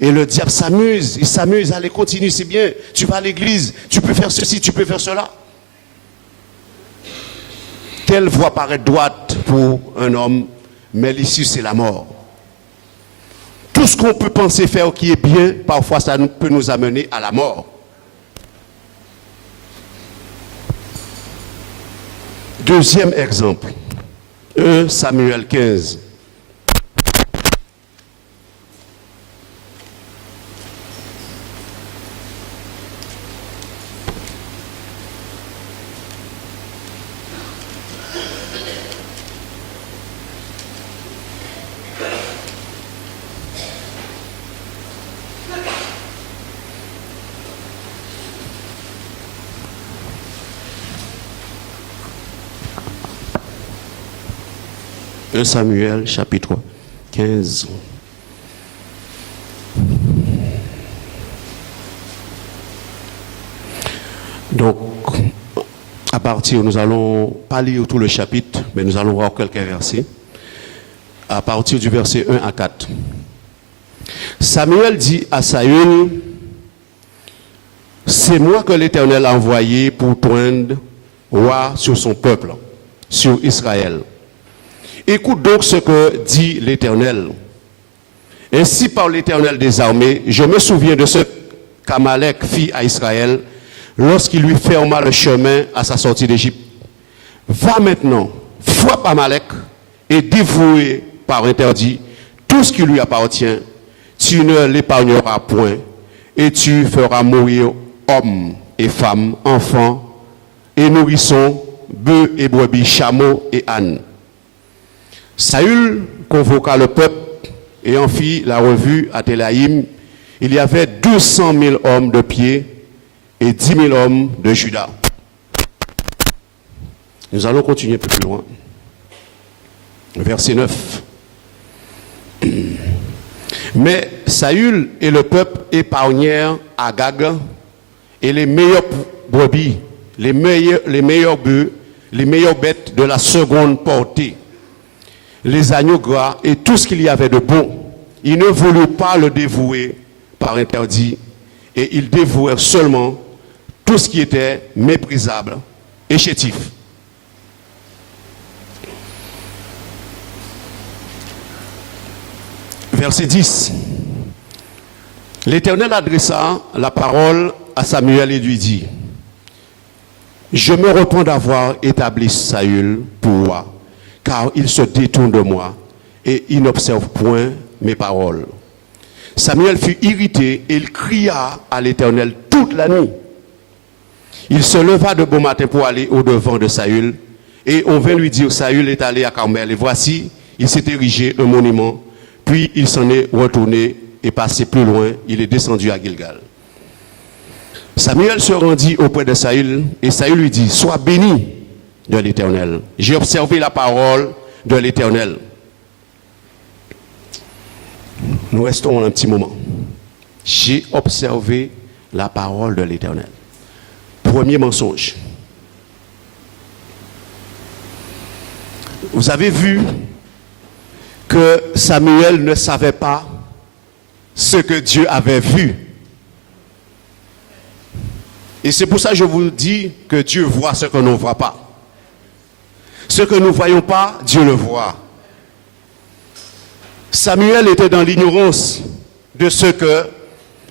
Et le diable s'amuse, il s'amuse, allez, continue, c'est bien. Tu vas à l'église, tu peux faire ceci, tu peux faire cela. Telle voie paraît droite pour un homme, mais l'issue c'est la mort. Tout ce qu'on peut penser faire qui est bien, parfois ça peut nous amener à la mort. Deuxième exemple, 1 Samuel 15. 1 Samuel, chapitre 15. Donc, à partir, nous allons pas lire tout le chapitre, mais nous allons voir quelques versets. À partir du verset 1 à 4. Samuel dit à Saül, c'est moi que l'Éternel a envoyé pour toindre roi sur son peuple, sur Israël. Écoute donc ce que dit l'Éternel. Ainsi par l'Éternel des armées, je me souviens de ce qu'Amalek fit à Israël lorsqu'il lui ferma le chemin à sa sortie d'Égypte. Va maintenant, frappe Amalek et dévouer par interdit tout ce qui lui appartient. Tu ne l'épargneras point et tu feras mourir hommes et femmes, enfants et nourrissons, bœufs et brebis, chameaux et ânes. Saül convoqua le peuple et en fit la revue à Télaïm. Il y avait 200 000 hommes de pied et 10 000 hommes de Juda. Nous allons continuer un peu plus loin. Verset 9. Mais Saül et le peuple épargnèrent Agag et les meilleures brebis, les meilleurs bœufs, les meilleures bêtes de la seconde portée, les agneaux gras et tout ce qu'il y avait de bon. Ils ne voulurent pas le dévouer par interdit et ils dévouèrent seulement tout ce qui était méprisable et chétif. Verset 10. L'Éternel adressa la parole à Samuel et lui dit, je me repens d'avoir établi Saül pour roi, car il se détourne de moi et il n'observe point mes paroles. Samuel fut irrité et il cria à l'Éternel toute la nuit. Il se leva de bon matin pour aller au-devant de Saül et on vint lui dire, Saül est allé à Carmel et voici, il s'est érigé un monument. Puis il s'en est retourné et passé plus loin, il est descendu à Gilgal. Samuel se rendit auprès de Saül et Saül lui dit, sois béni de l'Éternel. J'ai observé la parole de l'Éternel. Nous restons un petit moment. J'ai observé la parole de l'Éternel. Premier mensonge. Vous avez vu que Samuel ne savait pas ce que Dieu avait vu. Et c'est pour ça que je vous dis que Dieu voit ce que nous ne voit pas. Ce que nous ne voyons pas, Dieu le voit. Samuel était dans l'ignorance de ce que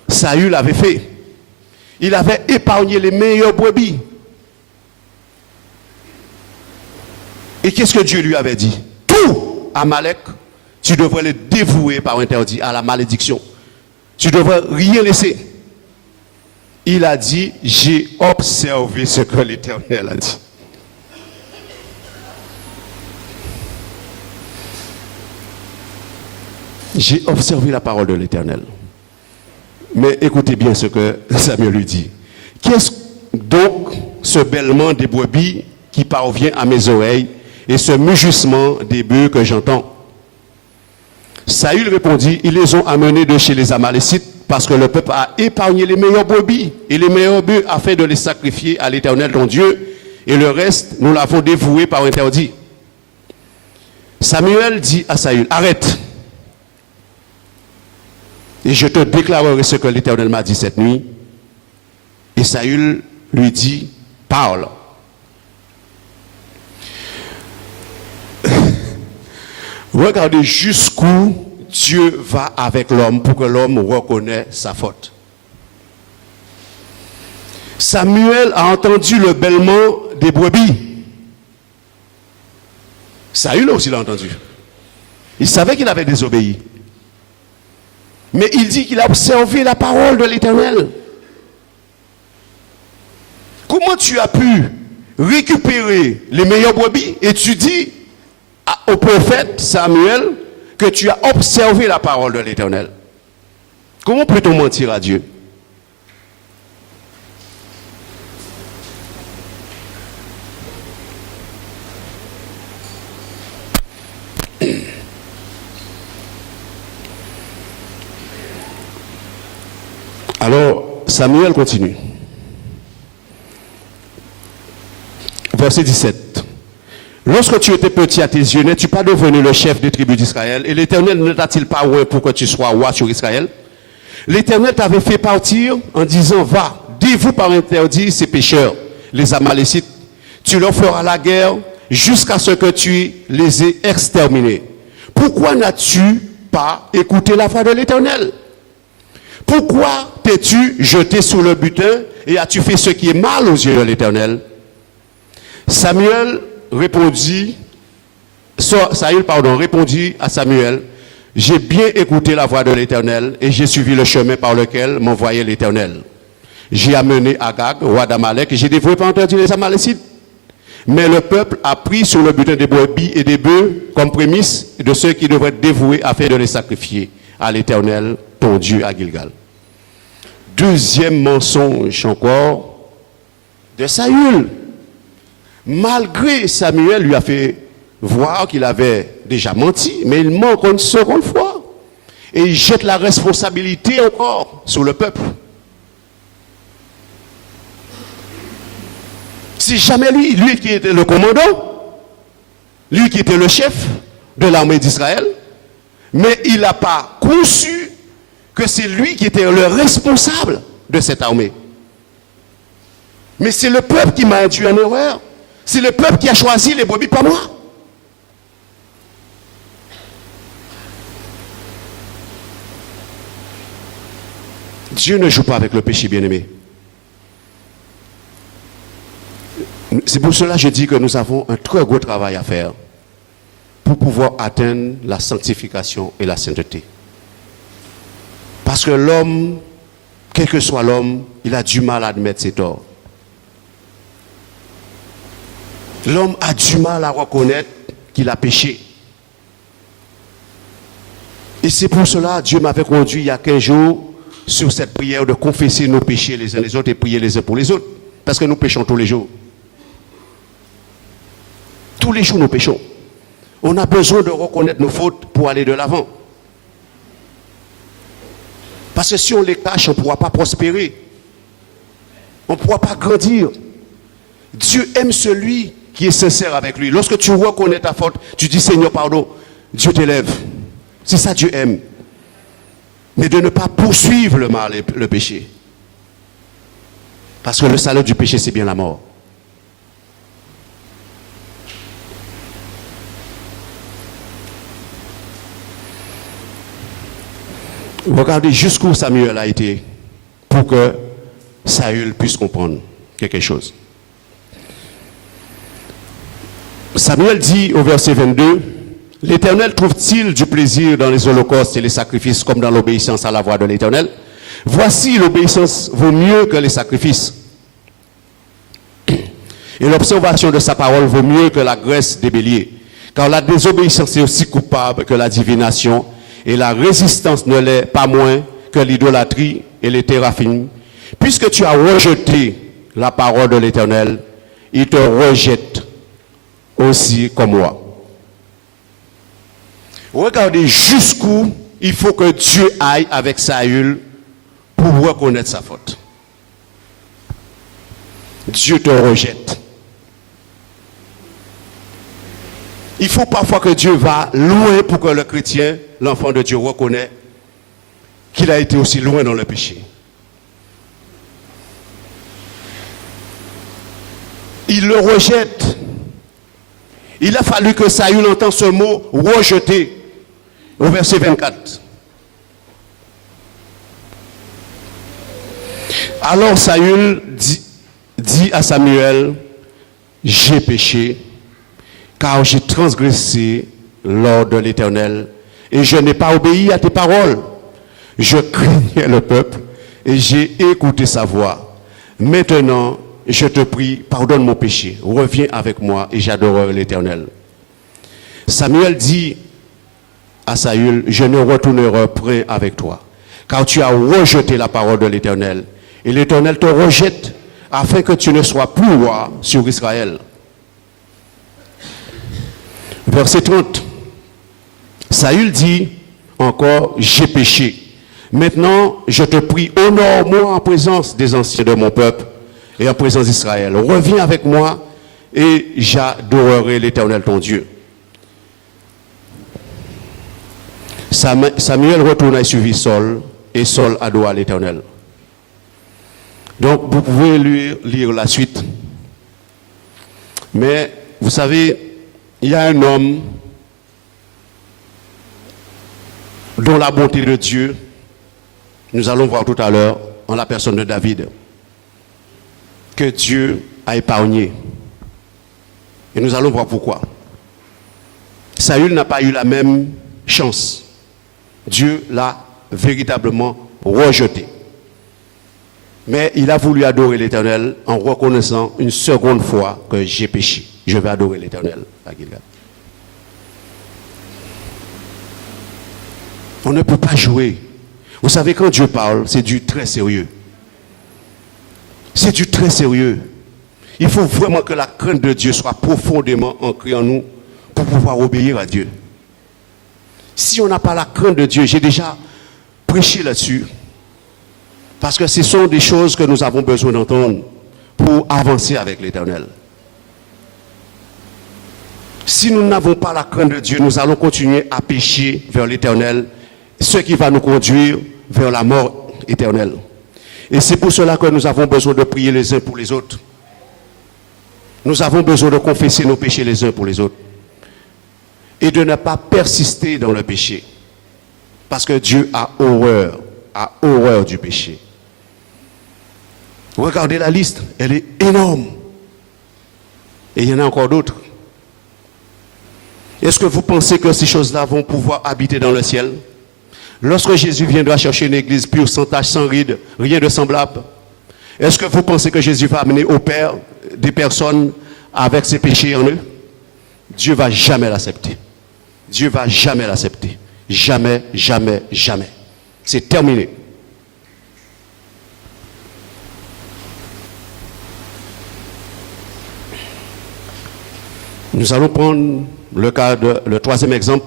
Saül avait fait. Il avait épargné les meilleures brebis. Et qu'est-ce que Dieu lui avait dit? Tout, Amalek, tu devrais le dévouer par interdit à la malédiction. Tu devrais rien laisser. Il a dit, j'ai observé ce que l'Éternel a dit. J'ai observé la parole de l'Éternel. Mais écoutez bien ce que Samuel lui dit. Qu'est-ce donc ce bêlement des brebis qui parvient à mes oreilles et ce mugissement des bœufs que j'entends? Saül répondit, ils les ont amenés de chez les Amalécites parce que le peuple a épargné les meilleures brebis et les meilleurs bœufs afin de les sacrifier à l'Éternel ton Dieu et le reste nous l'avons dévoué par interdit. Samuel dit à Saül, arrête et je te déclarerai ce que l'Éternel m'a dit cette nuit. Et Saül lui dit, parle. Regardez jusqu'où Dieu va avec l'homme pour que l'homme reconnaisse sa faute. Samuel a entendu le bêlement des brebis. Saül aussi l'a entendu. Il savait qu'il avait désobéi. Mais il dit qu'il a observé la parole de l'Éternel. Comment tu as pu récupérer les meilleures brebis et tu dis au prophète Samuel que tu as observé la parole de l'Éternel? Comment peut-on mentir à Dieu? Alors, Samuel continue. Verset 17. Lorsque tu étais petit à tes yeux, n'es-tu pas devenu le chef des tribus d'Israël? Et l'Éternel ne t'a-t-il pas oint pour que tu sois roi sur Israël? L'Éternel t'avait fait partir en disant, va, dévoue par interdit ces pécheurs, les Amalécites. Tu leur feras la guerre jusqu'à ce que tu les aies exterminés. Pourquoi n'as-tu pas écouté la voix de l'Éternel? Pourquoi t'es-tu jeté sous le butin et as-tu fait ce qui est mal aux yeux de l'Éternel? Saül répondit à Samuel, j'ai bien écouté la voix de l'Éternel et j'ai suivi le chemin par lequel m'envoyait l'Éternel. J'ai amené Agag, roi d'Amalek, et j'ai dévoué par interdit les Amalécites. Mais le peuple a pris sur le butin des brebis et des bœufs comme prémisse de ceux qui devraient être dévoués afin de les sacrifier à l'Éternel, ton Dieu, à Gilgal. Deuxième mensonge encore de Saül. Malgré Samuel lui a fait voir qu'il avait déjà menti, mais il ment encore une seconde fois. Et il jette la responsabilité encore sur le peuple. C'est jamais lui qui était le commandant, lui qui était le chef de l'armée d'Israël, mais il n'a pas conçu que c'est lui qui était le responsable de cette armée. Mais c'est le peuple qui m'a induit en erreur. C'est le peuple qui a choisi les brebis, pas moi. Dieu ne joue pas avec le péché, bien-aimé. C'est pour cela que je dis que nous avons un très gros travail à faire pour pouvoir atteindre la sanctification et la sainteté. Parce que l'homme, quel que soit l'homme, il a du mal à admettre ses torts. L'homme a du mal à reconnaître qu'il a péché. Et c'est pour cela que Dieu m'avait conduit il y a 15 jours sur cette prière de confesser nos péchés les uns les autres et prier les uns pour les autres. Parce que nous péchons tous les jours. Tous les jours nous péchons. On a besoin de reconnaître nos fautes pour aller de l'avant. Parce que si on les cache, on ne pourra pas prospérer. On ne pourra pas grandir. Dieu aime celui qui est sincère avec lui. Lorsque tu reconnais ta faute, tu dis Seigneur, pardon, Dieu t'élève. C'est ça Dieu aime. Mais de ne pas poursuivre le mal et le péché. Parce que le salaire du péché, c'est bien la mort. Regardez jusqu'où Samuel a été pour que Saül puisse comprendre quelque chose. Samuel dit au verset 22, « L'Éternel trouve-t-il du plaisir dans les holocaustes et les sacrifices comme dans l'obéissance à la voix de l'Éternel? Voici, l'obéissance vaut mieux que les sacrifices. Et l'observation de sa parole vaut mieux que la graisse des béliers. Car la désobéissance est aussi coupable que la divination, et la résistance ne l'est pas moins que l'idolâtrie et les téraphim. Puisque tu as rejeté la parole de l'Éternel, il te rejette aussi comme moi. » Regardez jusqu'où il faut que Dieu aille avec Saül pour reconnaître sa faute. Dieu te rejette. Il faut parfois que Dieu va loin pour que le chrétien, l'enfant de Dieu, reconnaisse qu'il a été aussi loin dans le péché. Il le rejette. Il a fallu que Saül entende ce mot « rejeter » au verset 24. Alors Saül dit à Samuel, « J'ai péché, car j'ai transgressé l'ordre de l'Éternel, et je n'ai pas obéi à tes paroles. Je craignais le peuple, et j'ai écouté sa voix. Maintenant, je te prie, pardonne mon péché, reviens avec moi, et j'adorerai l'Éternel. » Samuel dit à Saül, « Je ne retournerai point avec toi, car tu as rejeté la parole de l'Éternel, et l'Éternel te rejette, afin que tu ne sois plus roi sur Israël. » Verset 30. Saül dit encore, « J'ai péché. Maintenant, je te prie, honore-moi en présence des anciens de mon peuple et en présence d'Israël. Reviens avec moi et j'adorerai l'Éternel ton Dieu. Samuel retourna et suivit Saul, et Saul adora l'Éternel. Donc, vous pouvez lire la suite. Mais, vous savez, il y a un homme dont la bonté de Dieu, nous allons voir tout à l'heure, en la personne de David, que Dieu a épargné. Et nous allons voir pourquoi. Saül n'a pas eu la même chance. Dieu l'a véritablement rejeté. Mais il a voulu adorer l'Éternel en reconnaissant une seconde fois que j'ai péché. Je vais adorer l'Éternel à Gilgal. On ne peut pas jouer. Vous savez, quand Dieu parle, c'est du très sérieux. C'est du très sérieux. Il faut vraiment que la crainte de Dieu soit profondément ancrée en nous pour pouvoir obéir à Dieu. Si on n'a pas la crainte de Dieu, j'ai déjà prêché là-dessus, parce que ce sont des choses que nous avons besoin d'entendre pour avancer avec l'Éternel. Si nous n'avons pas la crainte de Dieu, nous allons continuer à pécher vers l'Éternel, ce qui va nous conduire vers la mort éternelle. Et c'est pour cela que nous avons besoin de prier les uns pour les autres. Nous avons besoin de confesser nos péchés les uns pour les autres. Et de ne pas persister dans le péché. Parce que Dieu a horreur du péché. Regardez la liste, elle est énorme. Et il y en a encore d'autres. Est-ce que vous pensez que ces choses-là vont pouvoir habiter dans le ciel? Lorsque Jésus viendra chercher une église pure, sans tache, sans ride, rien de semblable, est-ce que vous pensez que Jésus va amener au Père des personnes avec ses péchés en eux? Dieu ne va jamais l'accepter. Dieu ne va jamais l'accepter. Jamais, jamais, jamais. C'est terminé. Nous allons prendre le troisième exemple.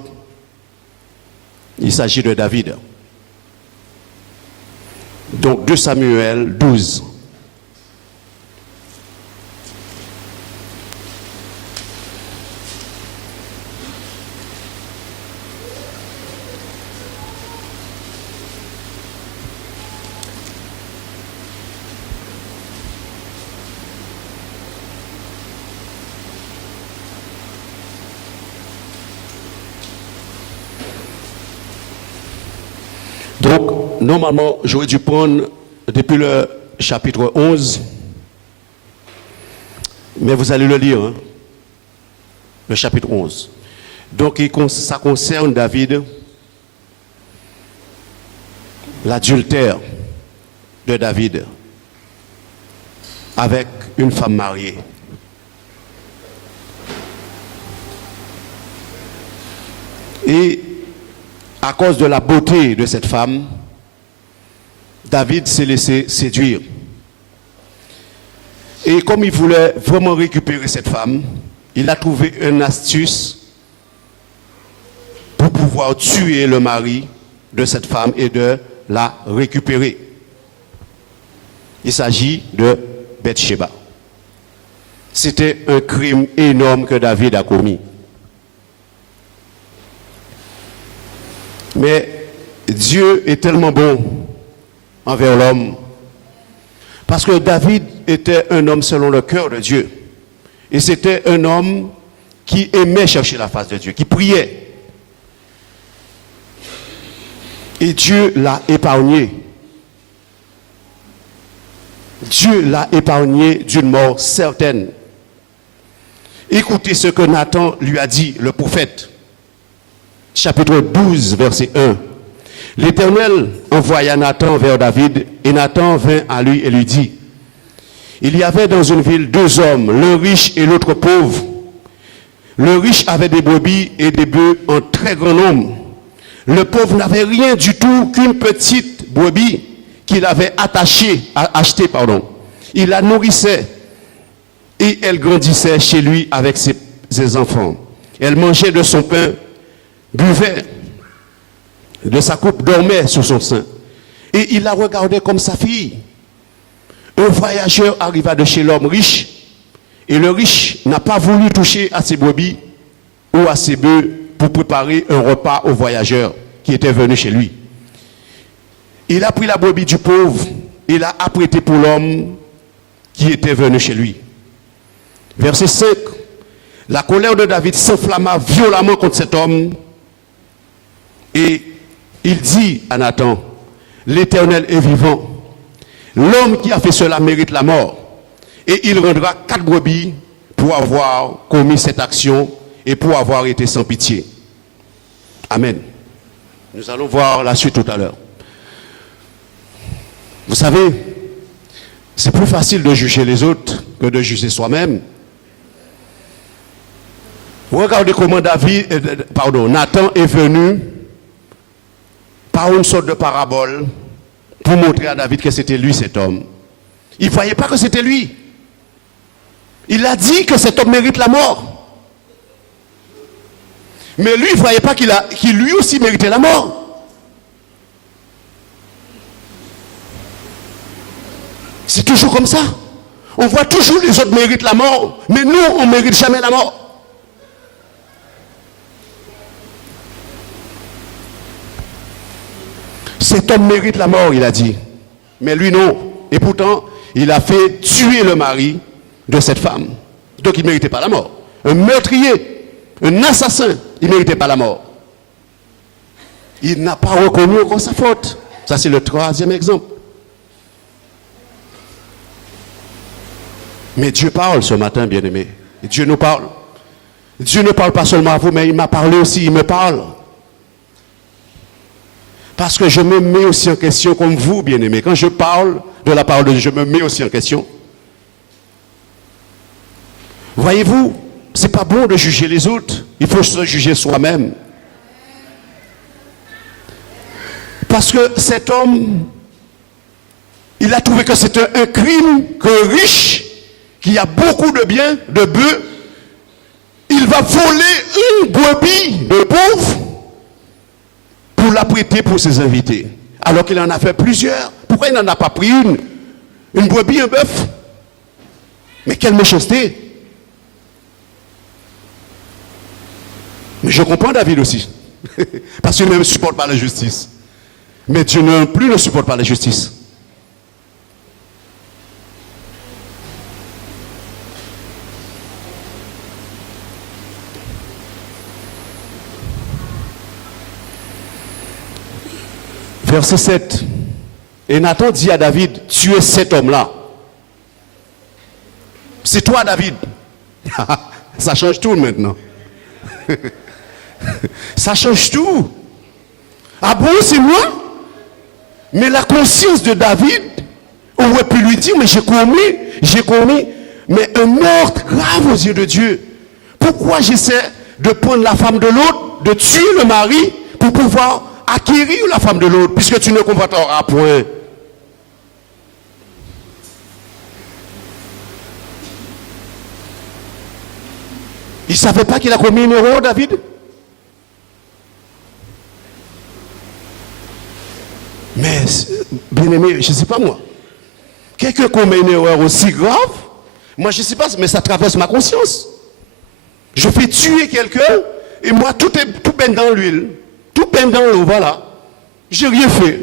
Il s'agit de David. Donc 2 Samuel 12. Donc, normalement, j'aurais dû prendre depuis le chapitre 11, mais vous allez le lire, hein, le chapitre 11. Donc, ça concerne David, l'adultère de David avec une femme mariée. Et à cause de la beauté de cette femme, David s'est laissé séduire. Et comme il voulait vraiment récupérer cette femme, il a trouvé une astuce pour pouvoir tuer le mari de cette femme et de la récupérer. Il s'agit de Bathsheba. C'était un crime énorme que David a commis. Mais Dieu est tellement bon envers l'homme. Parce que David était un homme selon le cœur de Dieu. Et c'était un homme qui aimait chercher la face de Dieu, qui priait. Et Dieu l'a épargné. Dieu l'a épargné d'une mort certaine. Écoutez ce que Nathan lui a dit, le prophète. Chapitre 12, verset 1. L'Éternel envoya Nathan vers David, et Nathan vint à lui et lui dit, il y avait dans une ville 2 hommes, l'un riche et l'autre pauvre. Le riche avait des brebis et des bœufs en très grand nombre. Le pauvre n'avait rien du tout qu'une petite brebis qu'il avait achetée. Il la nourrissait et elle grandissait chez lui avec ses enfants. Elle mangeait de son pain, buvait de sa coupe, dormait sur son sein. Et il la regardait comme sa fille. Un voyageur arriva de chez l'homme riche. Et le riche n'a pas voulu toucher à ses brebis ou à ses bœufs pour préparer un repas au voyageur qui était venu chez lui. Il a pris la brebis du pauvre et l'a apprêtée pour l'homme qui était venu chez lui. Verset 5. La colère de David s'enflamma violemment contre cet homme et il dit à Nathan, l'Éternel est vivant. L'homme qui a fait cela mérite la mort. Et il rendra 4 brebis pour avoir commis cette action et pour avoir été sans pitié. Amen. Nous allons voir la suite tout à l'heure. Vous savez, c'est plus facile de juger les autres que de juger soi-même. Regardez comment Nathan est venu par une sorte de parabole pour montrer à David que c'était lui cet homme. Il ne voyait pas que c'était lui. Il a dit que cet homme mérite la mort. Mais lui, il ne voyait pas qu'il lui aussi méritait la mort. C'est toujours comme ça. On voit toujours les autres méritent la mort, mais nous, on ne mérite jamais la mort. Cet homme mérite la mort, il a dit. Mais lui, non. Et pourtant, il a fait tuer le mari de cette femme. Donc, il ne méritait pas la mort. Un meurtrier, un assassin, il ne méritait pas la mort. Il n'a pas reconnu encore sa faute. Ça, c'est le 3e exemple. Mais Dieu parle ce matin, bien-aimé. Dieu nous parle. Dieu ne parle pas seulement à vous, mais il m'a parlé aussi, il me parle. Parce que je me mets aussi en question comme vous, bien-aimés. Quand je parle de la parole de Dieu, je me mets aussi en question. Voyez-vous, c'est pas bon de juger les autres. Il faut se juger soi-même. Parce que cet homme, il a trouvé que c'était un crime qu'un riche, qui a beaucoup de biens, de bœufs, il va voler une brebis de pauvre pour la prêter pour ses invités. Alors qu'il en a fait plusieurs. Pourquoi il n'en a pas pris une? Une brebis, un bœuf? Mais quelle méchanceté! Mais je comprends David aussi. Parce qu'il ne supporte pas la justice. Mais Dieu non plus ne supporte pas la justice. Verset 7. Et Nathan dit à David, tu es cet homme-là. C'est toi, David. Ça change tout maintenant. Ça change tout. Ah bon, c'est moi? Mais la conscience de David aurait pu lui dire, mais j'ai commis, mais un meurtre grave aux yeux de Dieu. Pourquoi j'essaie de prendre la femme de l'autre, de tuer le mari pour pouvoir acquérir la femme de l'autre, puisque tu ne comprendras point. Il ne savait pas qu'il a commis une erreur, David? Mais, bien aimé, je ne sais pas moi. Quelqu'un commet une erreur aussi grave, moi je ne sais pas, mais ça traverse ma conscience. Je fais tuer quelqu'un, et moi tout peine dans l'huile. Tout peine dans l'eau, voilà. J'ai rien fait.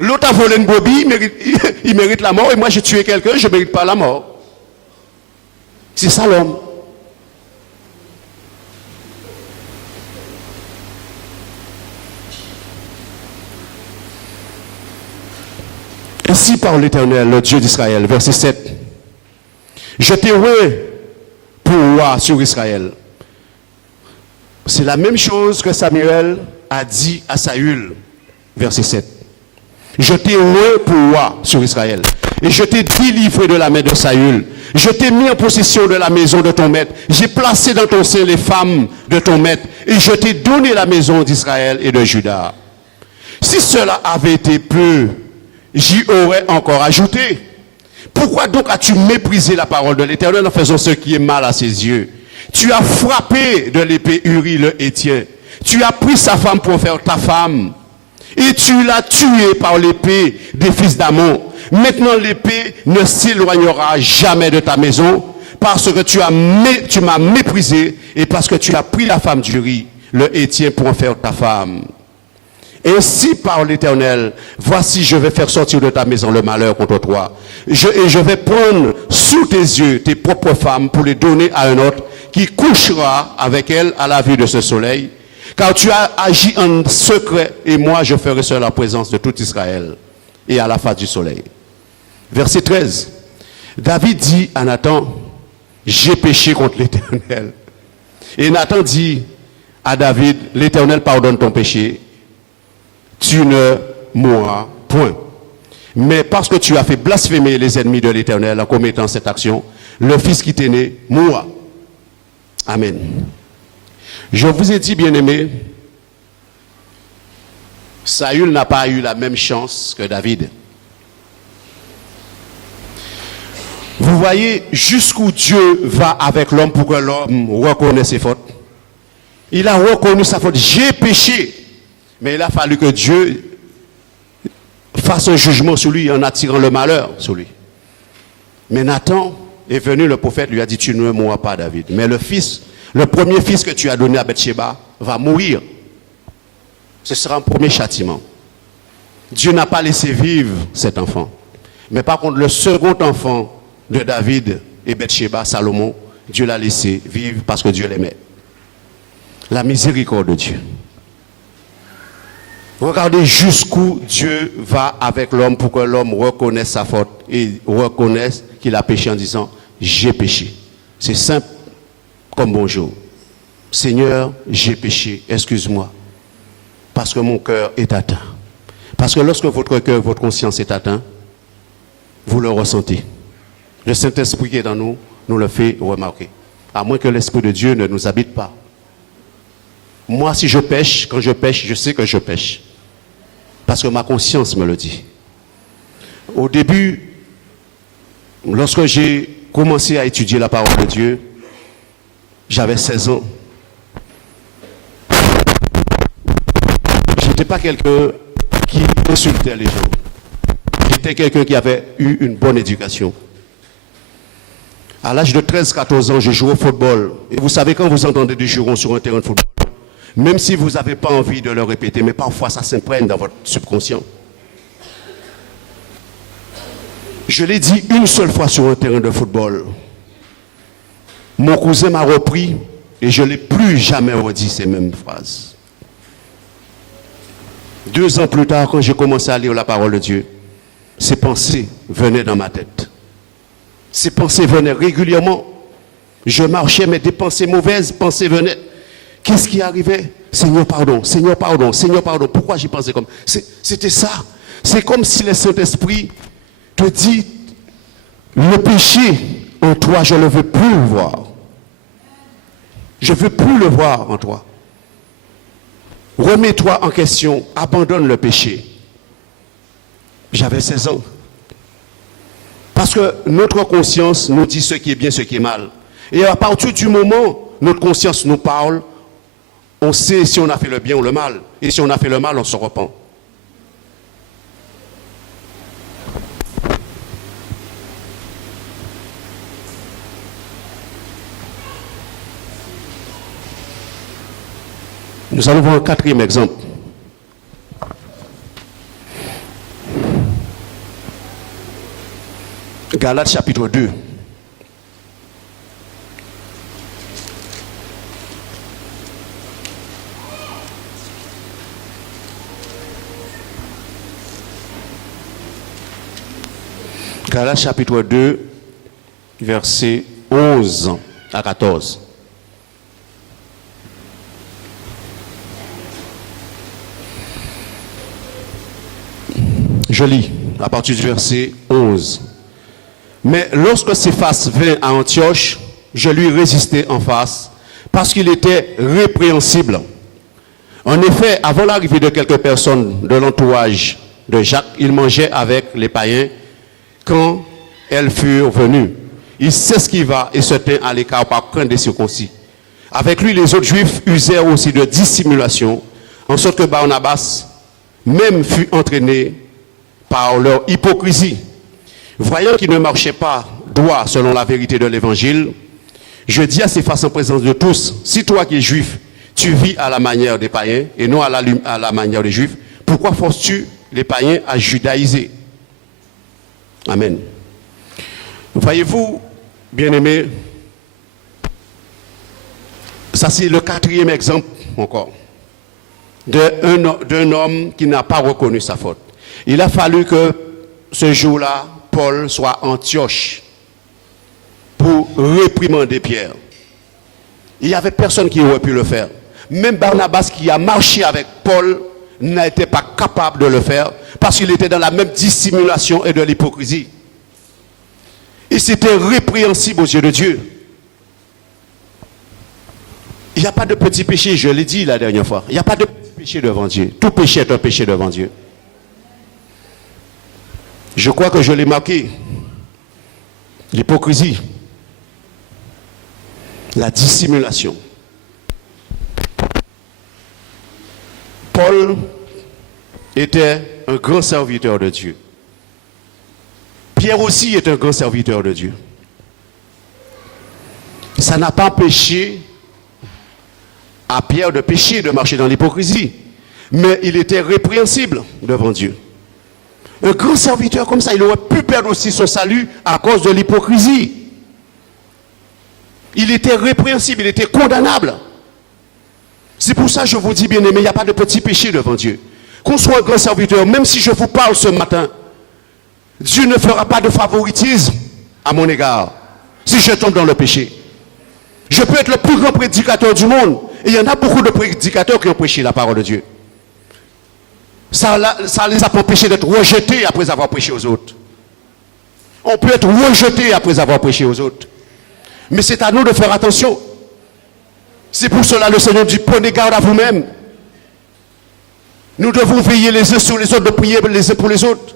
L'autre a volé une brebis, il mérite la mort, et moi j'ai tué quelqu'un, je ne mérite pas la mort. C'est ça l'homme. Ainsi parle l'Éternel, le Dieu d'Israël, verset 7. Je t'ai oué pour roi sur Israël. C'est la même chose que Samuel a dit à Saül, verset 7. Je t'ai oué pour roi sur Israël. Et je t'ai délivré de la main de Saül. Je t'ai mis en possession de la maison de ton maître. J'ai placé dans ton sein les femmes de ton maître. Et je t'ai donné la maison d'Israël et de Juda. Si cela avait été peu, j'y aurais encore ajouté. Pourquoi donc as-tu méprisé la parole de l'Éternel en faisant ce qui est mal à ses yeux? Tu as frappé de l'épée Uri le Hétien. Tu as pris sa femme pour faire ta femme. Et tu l'as tué par l'épée des fils d'Amon. Maintenant l'épée ne s'éloignera jamais de ta maison, parce que tu m'as méprisé et parce que tu as pris la femme d'Uri, le Héthien, pour en faire ta femme. Ainsi parle l'Éternel, voici je vais faire sortir de ta maison le malheur contre toi. Et je vais prendre sous tes yeux tes propres femmes pour les donner à un autre qui couchera avec elles à la vue de ce soleil. Car tu as agi en secret et moi je ferai sur la présence de tout Israël et à la face du soleil. Verset 13. David dit à Nathan, j'ai péché contre l'Éternel. Et Nathan dit à David, l'Éternel pardonne ton péché. Tu ne mourras point. Mais parce que tu as fait blasphémer les ennemis de l'Éternel en commettant cette action, le fils qui t'est né mourra. Amen. Je vous ai dit, bien-aimés, Saül n'a pas eu la même chance que David. Vous voyez jusqu'où Dieu va avec l'homme pour que l'homme reconnaisse ses fautes. Il a reconnu sa faute. J'ai péché. Mais il a fallu que Dieu fasse un jugement sur lui en attirant le malheur sur lui. Mais Nathan est venu, le prophète lui a dit, tu ne mourras pas, David. Mais le premier fils que tu as donné à Bathsheba va mourir. Ce sera un premier châtiment. Dieu n'a pas laissé vivre cet enfant. Mais par contre, le second enfant de David et Bathsheba, Salomon, Dieu l'a laissé vivre parce que Dieu l'aimait. La miséricorde de Dieu. Regardez jusqu'où Dieu va avec l'homme pour que l'homme reconnaisse sa faute et reconnaisse qu'il a péché en disant « j'ai péché ». C'est simple comme bonjour. Seigneur, j'ai péché, excuse-moi, parce que mon cœur est atteint. Parce que lorsque votre cœur, votre conscience est atteint, vous le ressentez. Le Saint-Esprit qui est dans nous, nous le fait remarquer. À moins que l'Esprit de Dieu ne nous habite pas. Moi, si je pêche, quand je pêche, je sais que je pêche. Parce que ma conscience me le dit. Au début, lorsque j'ai commencé à étudier la parole de Dieu, j'avais 16 ans. Je n'étais pas quelqu'un qui insultait les gens. J'étais quelqu'un qui avait eu une bonne éducation. À l'âge de 13-14 ans, je jouais au football. Et vous savez, quand vous entendez des jurons sur un terrain de football, même si vous n'avez pas envie de le répéter, mais parfois ça s'imprègne dans votre subconscient. Je l'ai dit une seule fois sur un terrain de football. Mon cousin m'a repris et je ne l'ai plus jamais redit ces mêmes phrases. 2 ans plus tard, quand j'ai commencé à lire la parole de Dieu, ces pensées venaient dans ma tête. Ces pensées venaient régulièrement. Je marchais, mais des pensées mauvaises, pensées venaient. Qu'est-ce qui arrivait? Seigneur, pardon, Seigneur, pardon, Seigneur, pardon. Pourquoi j'y pensais comme ça? C'était ça. C'est comme si le Saint-Esprit te dit, le péché en toi, je ne veux plus le voir. Je ne veux plus le voir en toi. Remets-toi en question, abandonne le péché. J'avais 16 ans. Parce que notre conscience nous dit ce qui est bien, ce qui est mal. Et à partir du moment où notre conscience nous parle, on sait si on a fait le bien ou le mal. Et si on a fait le mal, on se repent. Nous allons voir un 4e exemple. Galates chapitre 2. Galates chapitre 2, versets 11 à 14. Je lis à partir du verset 11. Mais lorsque Céphas vint à Antioche, je lui résistai en face, parce qu'il était répréhensible. En effet, avant l'arrivée de quelques personnes de l'entourage de Jacques, il mangeait avec les païens. Quand elles furent venues, il s'esquiva et se tint à l'écart par crainte des circoncis. Avec lui, les autres juifs usèrent aussi de dissimulation, en sorte que Barnabas même fut entraîné par leur hypocrisie. Voyant qu'ils ne marchaient pas droit selon la vérité de l'évangile, je dis à ces faces en présence de tous, si toi qui es juif, tu vis à la manière des païens et non à la manière des juifs, pourquoi forces-tu les païens à judaïser? Amen. Voyez-vous, bien-aimés, ça c'est le quatrième exemple encore d'un homme qui n'a pas reconnu sa faute. Il a fallu que ce jour-là, Paul soit à Antioche pour réprimander Pierre. Il n'y avait personne qui aurait pu le faire. Même Barnabas qui a marché avec Paul n'était pas capable de le faire parce qu'il était dans la même dissimulation et de l'hypocrisie. Et c'était répréhensible aux yeux de Dieu. Il n'y a pas de petit péché, je l'ai dit la dernière fois. Il n'y a pas de petit péché devant Dieu. Tout péché est un péché devant Dieu. Je crois que je l'ai marqué. L'hypocrisie. La dissimulation. Paul était un grand serviteur de Dieu. Pierre aussi est un grand serviteur de Dieu. Ça n'a pas empêché à Pierre de pécher, de marcher dans l'hypocrisie. Mais il était répréhensible devant Dieu. Un grand serviteur comme ça, il aurait pu perdre aussi son salut à cause de l'hypocrisie. Il était répréhensible, il était condamnable. C'est pour ça que je vous dis, bien-aimés, il n'y a pas de petit péché devant Dieu. Qu'on soit un grand serviteur, même si je vous parle ce matin, Dieu ne fera pas de favoritisme à mon égard si je tombe dans le péché. Je peux être le plus grand prédicateur du monde. Et il y en a beaucoup de prédicateurs qui ont prêché la parole de Dieu. Ça les a pas empêchés d'être rejetés après avoir prêché aux autres. On peut être rejeté après avoir prêché aux autres. Mais c'est à nous de faire attention. C'est pour cela que le Seigneur dit, prenez garde à vous-même. Nous devons veiller les uns sur les autres, de prier les uns pour les autres.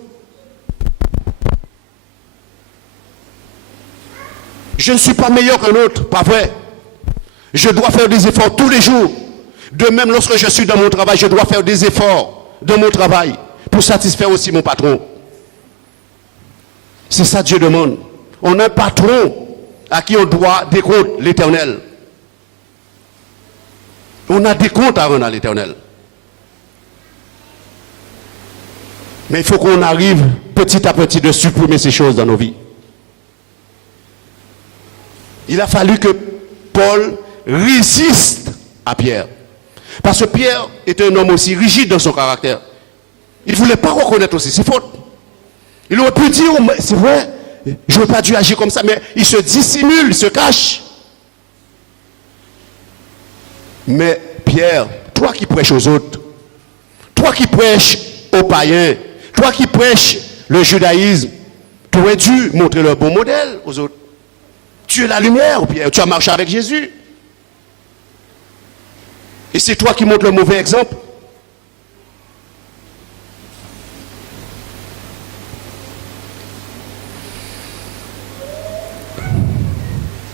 Je ne suis pas meilleur qu'un autre, pas vrai. Je dois faire des efforts tous les jours. De même, lorsque je suis dans mon travail, je dois faire des efforts dans mon travail pour satisfaire aussi mon patron. C'est ça que Dieu demande. On a un patron à qui on doit des comptes, l'Éternel. On a des comptes à rendre à l'Éternel. Mais il faut qu'on arrive petit à petit de supprimer ces choses dans nos vies. Il a fallu que Paul résiste à Pierre. Parce que Pierre était un homme aussi rigide dans son caractère. Il ne voulait pas reconnaître aussi ses fautes. Il aurait pu dire, c'est vrai, je n'aurais pas dû agir comme ça, mais il se dissimule, il se cache. Mais Pierre, toi qui prêches aux autres, toi qui prêches aux païens, toi qui prêches le judaïsme, tu aurais dû montrer le bon modèle aux autres. Tu es la lumière, Pierre, tu as marché avec Jésus. Et c'est toi qui montres le mauvais exemple.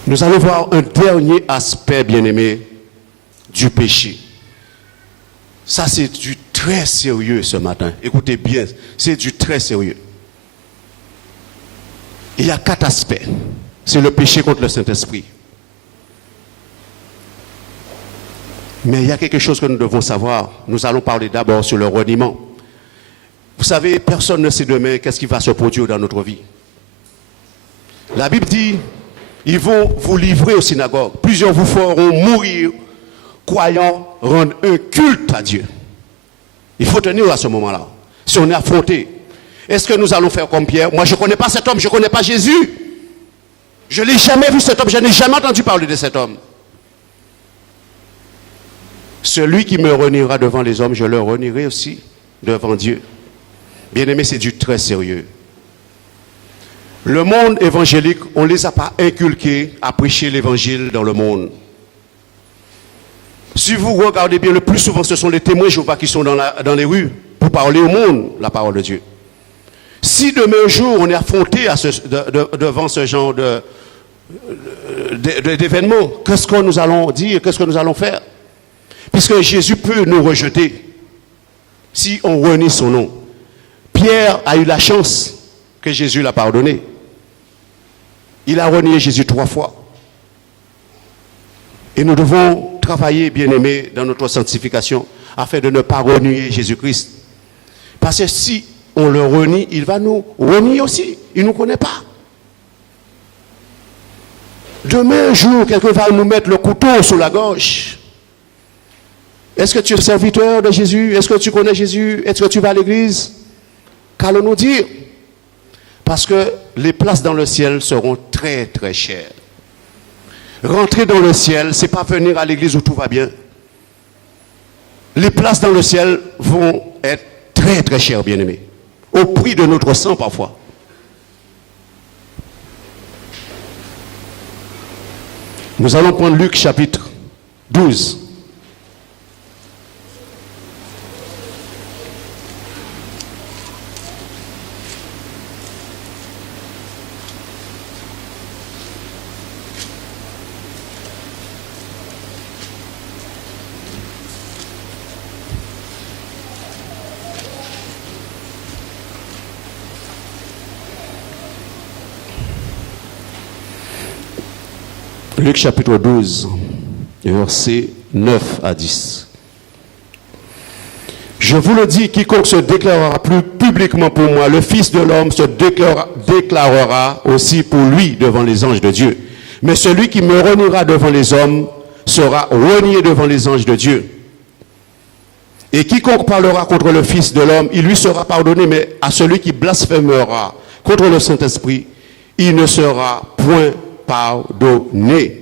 Nous allons voir un dernier aspect, bien-aimé, du péché. Ça, c'est du très sérieux ce matin. Écoutez bien, c'est du très sérieux. Il y a 4 aspects. C'est le péché contre le Saint-Esprit. Mais il y a quelque chose que nous devons savoir. Nous allons parler d'abord sur le reniement. Vous savez, personne ne sait demain qu'est-ce qui va se produire dans notre vie. La Bible dit, ils vont vous livrer aux synagogues. Plusieurs vous feront mourir, croyant rendre un culte à Dieu. Il faut tenir à ce moment-là. Si on est affronté, est-ce que nous allons faire comme Pierre? Moi, je ne connais pas cet homme, je ne connais pas Jésus. Je ne l'ai jamais vu cet homme, je n'ai jamais entendu parler de cet homme. Celui qui me reniera devant les hommes, je le renierai aussi devant Dieu. Bien-aimé, c'est du très sérieux. Le monde évangélique, on ne les a pas inculqués à prêcher l'évangile dans le monde. Si vous regardez bien, le plus souvent, ce sont les témoins Jéhovah qui sont dans les rues pour parler au monde la parole de Dieu. Si demain un jour on est affronté devant ce genre d'événements, qu'est-ce que nous allons dire, qu'est-ce que nous allons faire? Puisque Jésus peut nous rejeter. si on renie son nom. Pierre a eu la chance que Jésus l'a pardonné. Il a renié Jésus 3 fois. Et nous devons travailler, bien-aimés, dans notre sanctification, afin de ne pas renier Jésus-Christ. Parce que si on le renie, il va nous renier aussi. Il ne nous connaît pas. Demain, un jour, quelqu'un va nous mettre le couteau sous la gorge. Est-ce que tu es serviteur de Jésus? Est-ce que tu connais Jésus? Est-ce que tu vas à l'église? Qu'allons-nous dire? Parce que les places dans le ciel seront très, très chères. Rentrer dans le ciel, ce n'est pas venir à l'église où tout va bien. Les places dans le ciel vont être très, très chères, bien-aimés. Au prix de notre sang, parfois. Nous allons prendre Luc chapitre 12. Luc chapitre 12, versets 9 à 10. Je vous le dis, quiconque se déclarera plus publiquement pour moi, le Fils de l'homme se déclarera aussi pour lui devant les anges de Dieu. Mais celui qui me reniera devant les hommes sera renié devant les anges de Dieu. Et quiconque parlera contre le Fils de l'homme, il lui sera pardonné, mais à celui qui blasphémera contre le Saint-Esprit, il ne sera point pardonné.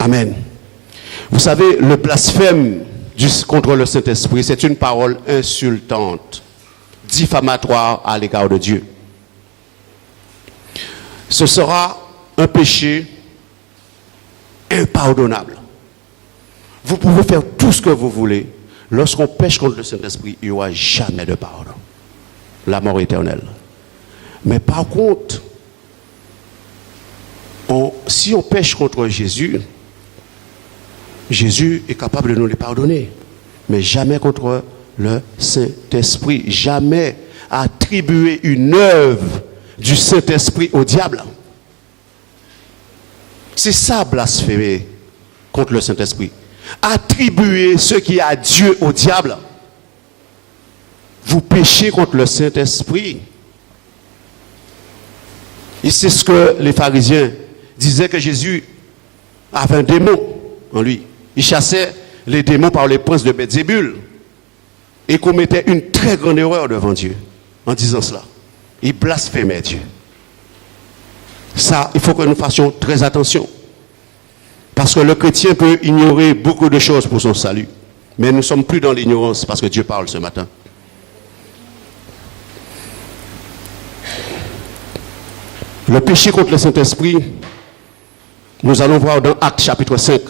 Amen. Vous savez, le blasphème contre le Saint-Esprit, c'est une parole insultante, diffamatoire à l'égard de Dieu. Ce sera un péché impardonnable. Vous pouvez faire tout ce que vous voulez. Lorsqu'on pêche contre le Saint-Esprit, il n'y aura jamais de pardon. La mort éternelle. Mais par contre, si on pêche contre Jésus, Jésus est capable de nous les pardonner. Mais jamais contre le Saint-Esprit. Jamais attribuer une œuvre du Saint-Esprit au diable. C'est ça, blasphémer contre le Saint-Esprit. Attribuer ce qui est à Dieu au diable. Vous péchez contre le Saint-Esprit. Et c'est ce que les pharisiens disaient, que Jésus avait un démon en lui. Il chassait les démons par les princes de Belzébul et commettait une très grande erreur devant Dieu en disant cela. Il blasphémait Dieu. Ça, il faut que nous fassions très attention. Parce que le chrétien peut ignorer beaucoup de choses pour son salut. Mais nous ne sommes plus dans l'ignorance parce que Dieu parle ce matin. Le péché contre le Saint-Esprit, nous allons voir dans Actes chapitre 5.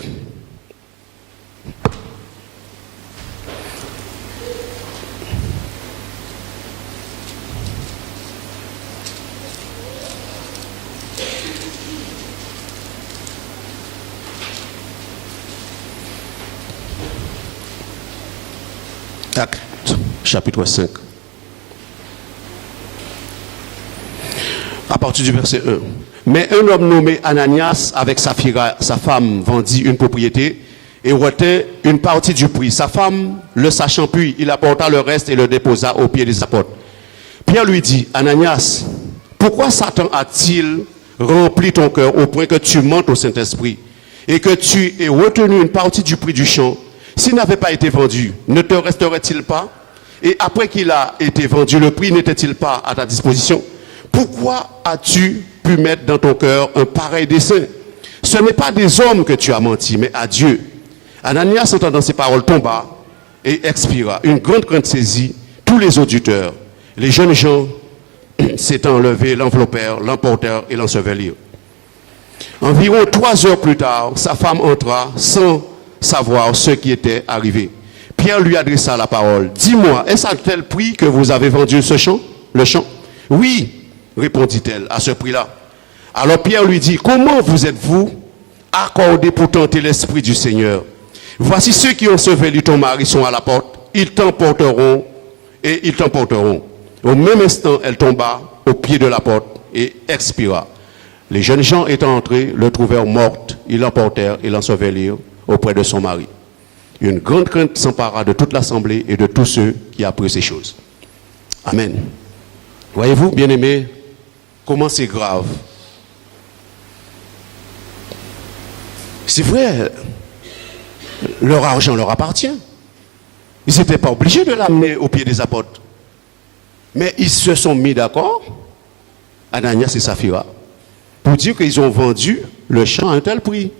Actes chapitre 5. À partir du verset 1. Mais un homme nommé Ananias, avec Saphira, sa femme, vendit une propriété et retint une partie du prix. Sa femme, le sachant puis, il apporta le reste et le déposa aux pieds des apôtres. Pierre lui dit, Ananias, pourquoi Satan a-t-il rempli ton cœur au point que tu mentes au Saint-Esprit et que tu aies retenu une partie du prix du champ? S'il n'avait pas été vendu, ne te resterait-il pas? Et après qu'il a été vendu, le prix n'était-il pas à ta disposition? Pourquoi as-tu pu mettre dans ton cœur un pareil dessein? Ce n'est pas des hommes que tu as menti, mais à Dieu. Ananias, entendant ces paroles, tomba et expira. Une grande crainte saisit tous les auditeurs. Les jeunes gens s'étant levés, l'enveloppèrent, l'emportèrent et l'ensevelirent. Environ 3 heures plus tard, sa femme entra sans savoir ce qui était arrivé. Pierre lui adressa la parole. Dis-moi, est-ce à tel prix que vous avez vendu ce champ, le champ? Oui, répondit-elle, à ce prix-là. Alors Pierre lui dit, comment vous êtes-vous accordé pour tenter l'Esprit du Seigneur? Voici ceux qui ont enseveli ton mari sont à la porte. ils t'emporteront et ils t'emporteront. Au même instant, elle tomba au pied de la porte et expira. Les jeunes gens étant entrés, le trouvèrent morte, ils l'emportèrent et l'ensevelirent auprès de son mari. Une grande crainte s'empara de toute l'assemblée et de tous ceux qui apprirent ces choses. Amen. Voyez-vous, bien-aimés, comment c'est grave. C'est vrai, leur argent leur appartient. Ils n'étaient pas obligés de l'amener au pied des apôtres. Mais ils se sont mis d'accord, Ananias et Saphira, pour dire qu'ils ont vendu le champ à un tel prix.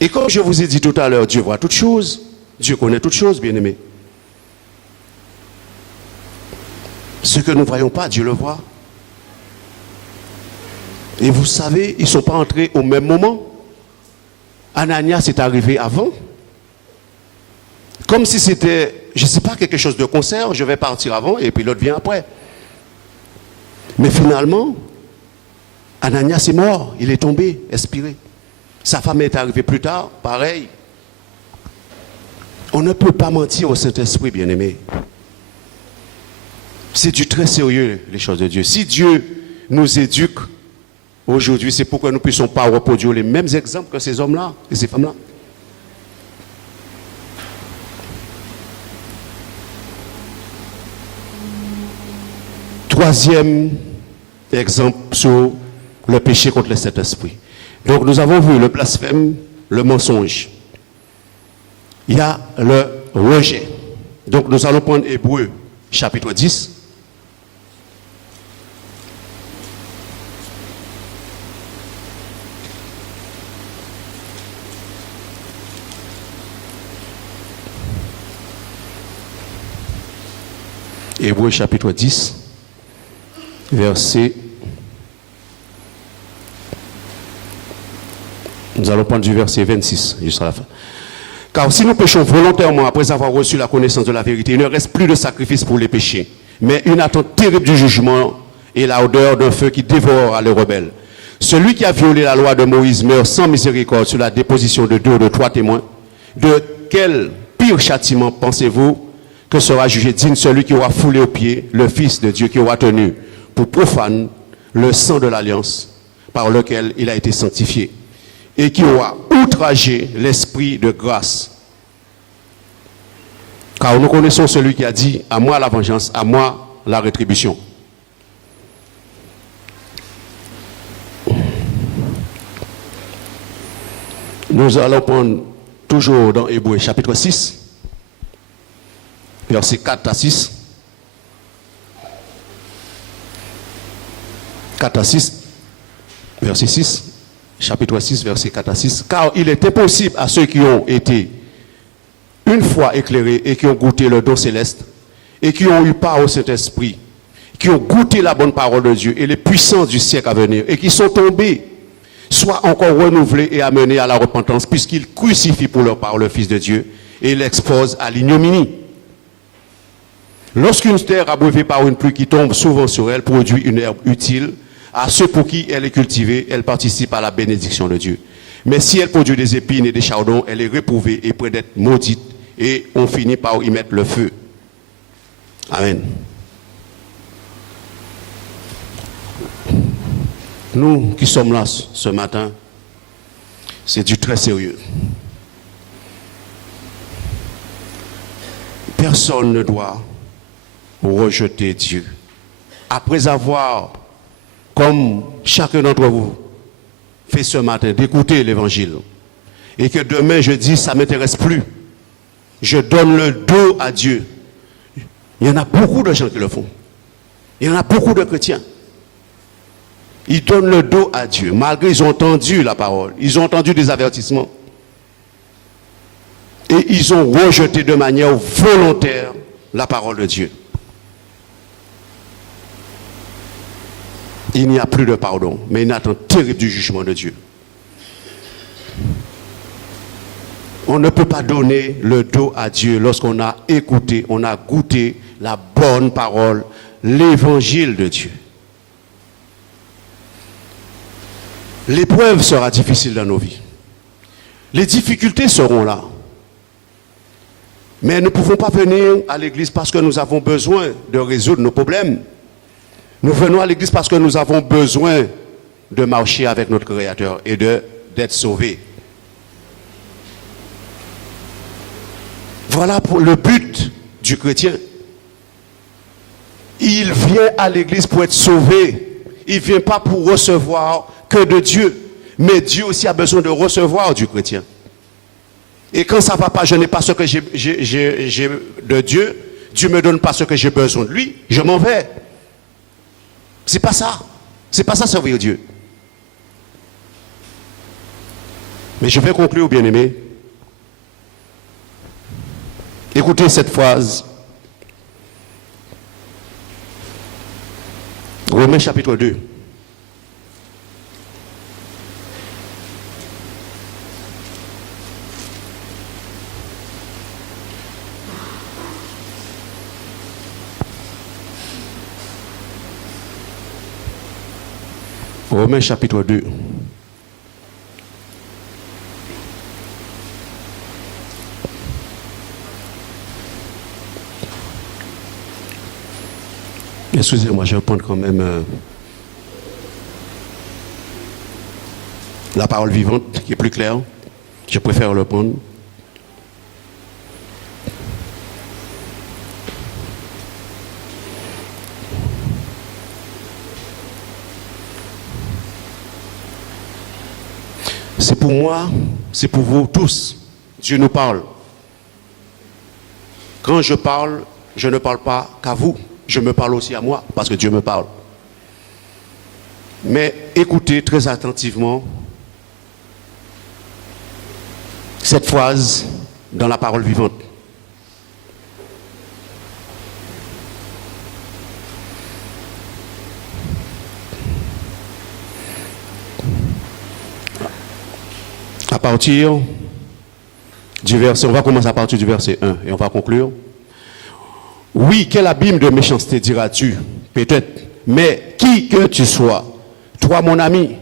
Et comme je vous ai dit tout à l'heure, Dieu voit toutes choses. Dieu connaît toutes choses, bien-aimés. Ce que nous ne voyons pas, Dieu le voit. Et vous savez, ils ne sont pas entrés au même moment. Ananias est arrivé avant. Comme si c'était, je ne sais pas, quelque chose de concert, je vais partir avant et puis l'autre vient après. Mais finalement, Ananias est mort, il est tombé, expiré. Sa femme est arrivée plus tard, pareil. On ne peut pas mentir au Saint-Esprit, bien-aimé. C'est du très sérieux, les choses de Dieu. Si Dieu nous éduque aujourd'hui, c'est pour que nous ne puissions pas reproduire les mêmes exemples que ces hommes-là et ces femmes-là. Troisième exemple sur le péché contre le Saint-Esprit. Donc nous avons vu le blasphème, le mensonge. Il y a le rejet. Donc nous allons prendre Hébreux chapitre 10. Hébreux chapitre 10, verset... Nous allons prendre du verset 26 jusqu'à la fin. Car si nous péchons volontairement après avoir reçu la connaissance de la vérité, il ne reste plus de sacrifice pour les péchés, mais une attente terrible du jugement et la odeur d'un feu qui dévorera les rebelles. Celui qui a violé la loi de Moïse meurt sans miséricorde sur la déposition de 2 ou de 3 témoins. De quel pire châtiment pensez-vous que sera jugé digne celui qui aura foulé aux pieds le Fils de Dieu, qui aura tenu pour profane le sang de l'alliance par lequel il a été sanctifié, et qui aura outragé l'esprit de grâce. Car nous connaissons celui qui a dit, à moi la vengeance, à moi la rétribution. Nous allons prendre toujours dans Hébreux chapitre 6, verset 4 à 6. 4 à 6, verset 6. Chapitre 6, verset 4 à 6. Car il est impossible à ceux qui ont été une fois éclairés et qui ont goûté le don céleste et qui ont eu part au Saint-Esprit, qui ont goûté la bonne parole de Dieu et les puissances du siècle à venir et qui sont tombés, soient encore renouvelés et amenés à la repentance, puisqu'ils crucifient pour leur part le Fils de Dieu et l'exposent à l'ignominie. Lorsqu'une terre abreuvée par une pluie qui tombe souvent sur elle produit une herbe utile, à ceux pour qui elle est cultivée, elle participe à la bénédiction de Dieu. Mais si elle produit des épines et des chardons, elle est réprouvée et près d'être maudite, et on finit par y mettre le feu. Amen. Nous qui sommes là ce matin, c'est du très sérieux. Personne ne doit rejeter Dieu. Après avoir, comme chacun d'entre vous fait ce matin, d'écouter l'évangile, et que demain je dis, ça ne m'intéresse plus, je donne le dos à Dieu. Il y en a beaucoup de gens qui le font. Il y en a beaucoup de chrétiens. Ils donnent le dos à Dieu, malgré qu'ils ont entendu la parole, ils ont entendu des avertissements. Et ils ont rejeté de manière volontaire la parole de Dieu. Il n'y a plus de pardon, mais une attente terrible du jugement de Dieu. On ne peut pas donner le dos à Dieu lorsqu'on a écouté, on a goûté la bonne parole, l'évangile de Dieu. L'épreuve sera difficile dans nos vies. Les difficultés seront là. Mais nous ne pouvons pas venir à l'église parce que nous avons besoin de résoudre nos problèmes. Nous venons à l'église parce que nous avons besoin de marcher avec notre Créateur et d'être sauvés. Voilà pour le but du chrétien. Il vient à l'église pour être sauvé. Il ne vient pas pour recevoir que de Dieu. Mais Dieu aussi a besoin de recevoir du chrétien. Et quand ça ne va pas, je n'ai pas ce que j'ai de Dieu. Dieu ne me donne pas ce que j'ai besoin de lui. Je m'en vais. C'est pas ça. C'est pas ça servir Dieu. Mais je vais conclure, bien-aimés. Écoutez cette phrase. Romains chapitre 2. Romains chapitre 2. Excusez-moi, je vais prendre quand même la parole vivante qui est plus claire. Je préfère le prendre. C'est pour moi, c'est pour vous tous. Dieu nous parle. Quand je parle, je ne parle pas qu'à vous. Je me parle aussi à moi, parce que Dieu me parle. Mais écoutez très attentivement cette phrase dans la parole vivante. À partir du verset, on va commencer à partir du verset 1 et on va conclure. Oui, quel abîme de méchanceté, diras-tu, peut-être, mais qui que tu sois, toi mon ami,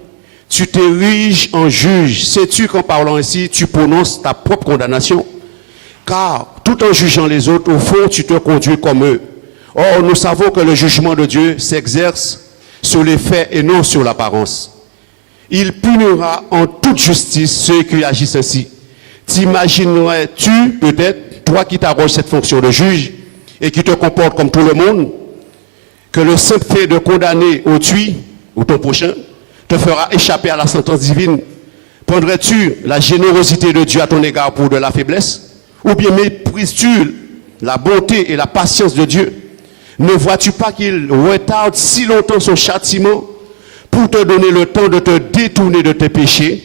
tu t'ériges en juge. Sais-tu qu'en parlant ainsi, tu prononces ta propre condamnation? Car tout en jugeant les autres, au fond, tu te conduis comme eux. Or, nous savons que le jugement de Dieu s'exerce sur les faits et non sur l'apparence. Il punira en toute justice ceux qui agissent ainsi. T'imaginerais-tu peut-être, toi qui t'arroges cette fonction de juge et qui te comporte comme tout le monde, que le simple fait de condamner autrui ou ton prochain te fera échapper à la sentence divine? Prendrais-tu la générosité de Dieu à ton égard pour de la faiblesse? Ou bien méprises-tu la bonté et la patience de Dieu? Ne vois-tu pas qu'il retarde si longtemps son châtiment pour te donner le temps de te détourner de tes péchés?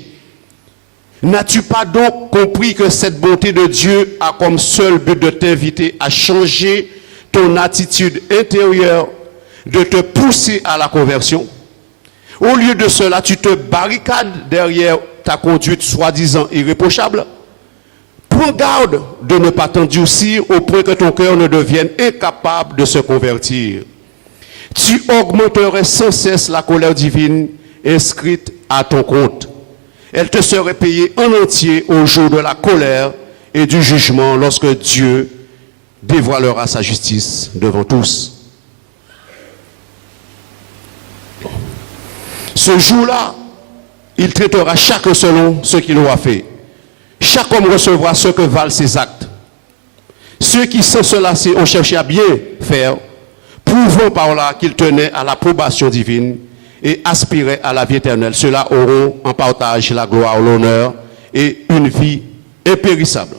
N'as-tu pas donc compris que cette bonté de Dieu a comme seul but de t'inviter à changer ton attitude intérieure, de te pousser à la conversion? Au lieu de cela, tu te barricades derrière ta conduite soi-disant irréprochable. Prends garde de ne pas t'endurcir au point que ton cœur ne devienne incapable de se convertir. Tu augmenterais sans cesse la colère divine inscrite à ton compte. Elle te serait payée en entier au jour de la colère et du jugement lorsque Dieu dévoilera sa justice devant tous. Ce jour-là, il traitera chacun selon ce qu'il aura fait. Chaque homme recevra ce que valent ses actes. Ceux qui sans se lasser ont cherché à bien faire, prouvant par là qu'ils tenaient à l'approbation divine et aspiraient à la vie éternelle, ceux-là auront en partage la gloire, l'honneur et une vie impérissable.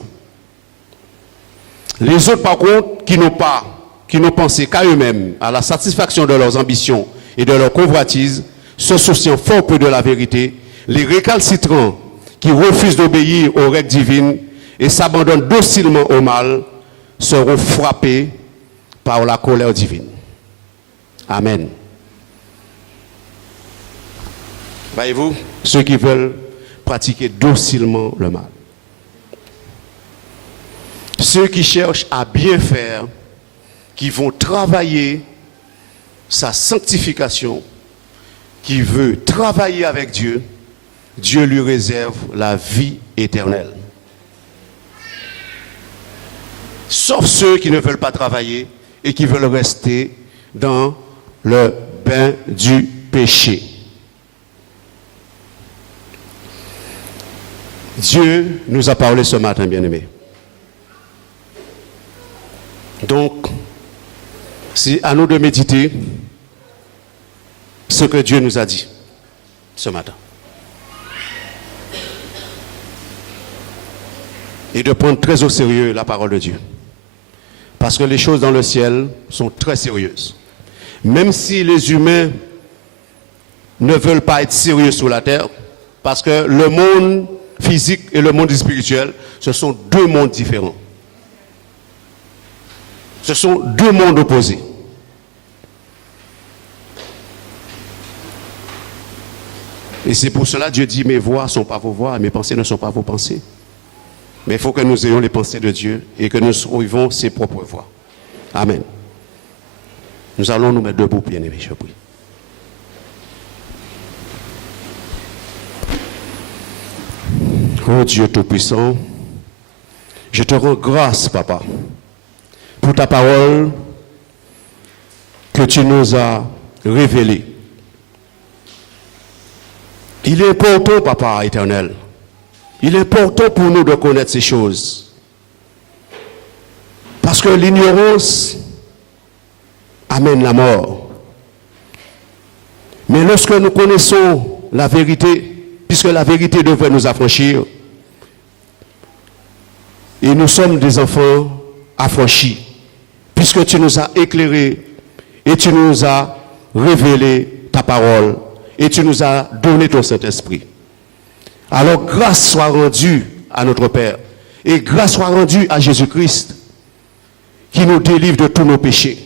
Les autres, par contre, qui n'ont pensé qu'à eux-mêmes, à la satisfaction de leurs ambitions et de leurs convoitises, se souciant fort peu de la vérité, les récalcitrants qui refusent d'obéir aux règles divines et s'abandonnent docilement au mal, seront frappés par la colère divine. Amen. Voyez-vous, ceux qui veulent pratiquer docilement le mal. Ceux qui cherchent à bien faire, qui vont travailler sa sanctification, qui veut travailler avec Dieu, Dieu lui réserve la vie éternelle. Sauf ceux qui ne veulent pas travailler et qui veulent rester dans le bain du péché. Dieu nous a parlé ce matin, bien-aimés. Donc, c'est à nous de méditer ce que Dieu nous a dit ce matin. Et de prendre très au sérieux la parole de Dieu. Parce que les choses dans le ciel sont très sérieuses. Même si les humains ne veulent pas être sérieux sur la terre, parce que le monde physique et le monde spirituel, ce sont deux mondes différents. Ce sont deux mondes opposés. Et c'est pour cela que Dieu dit, mes voix ne sont pas vos voix, mes pensées ne sont pas vos pensées. Mais il faut que nous ayons les pensées de Dieu et que nous suivons ses propres voies. Amen. Nous allons nous mettre debout, bien-aimés, je prie. Oh Dieu Tout-Puissant, je te rends grâce, Papa, pour ta parole que tu nous as révélée. Il est important, Papa éternel, il est important pour nous de connaître ces choses. Parce que l'ignorance amène la mort. Mais lorsque nous connaissons la vérité, puisque la vérité devrait nous affranchir, et nous sommes des enfants affranchis, puisque tu nous as éclairés et tu nous as révélé ta parole et tu nous as donné ton Saint-Esprit. Alors grâce soit rendue à notre Père et grâce soit rendue à Jésus-Christ qui nous délivre de tous nos péchés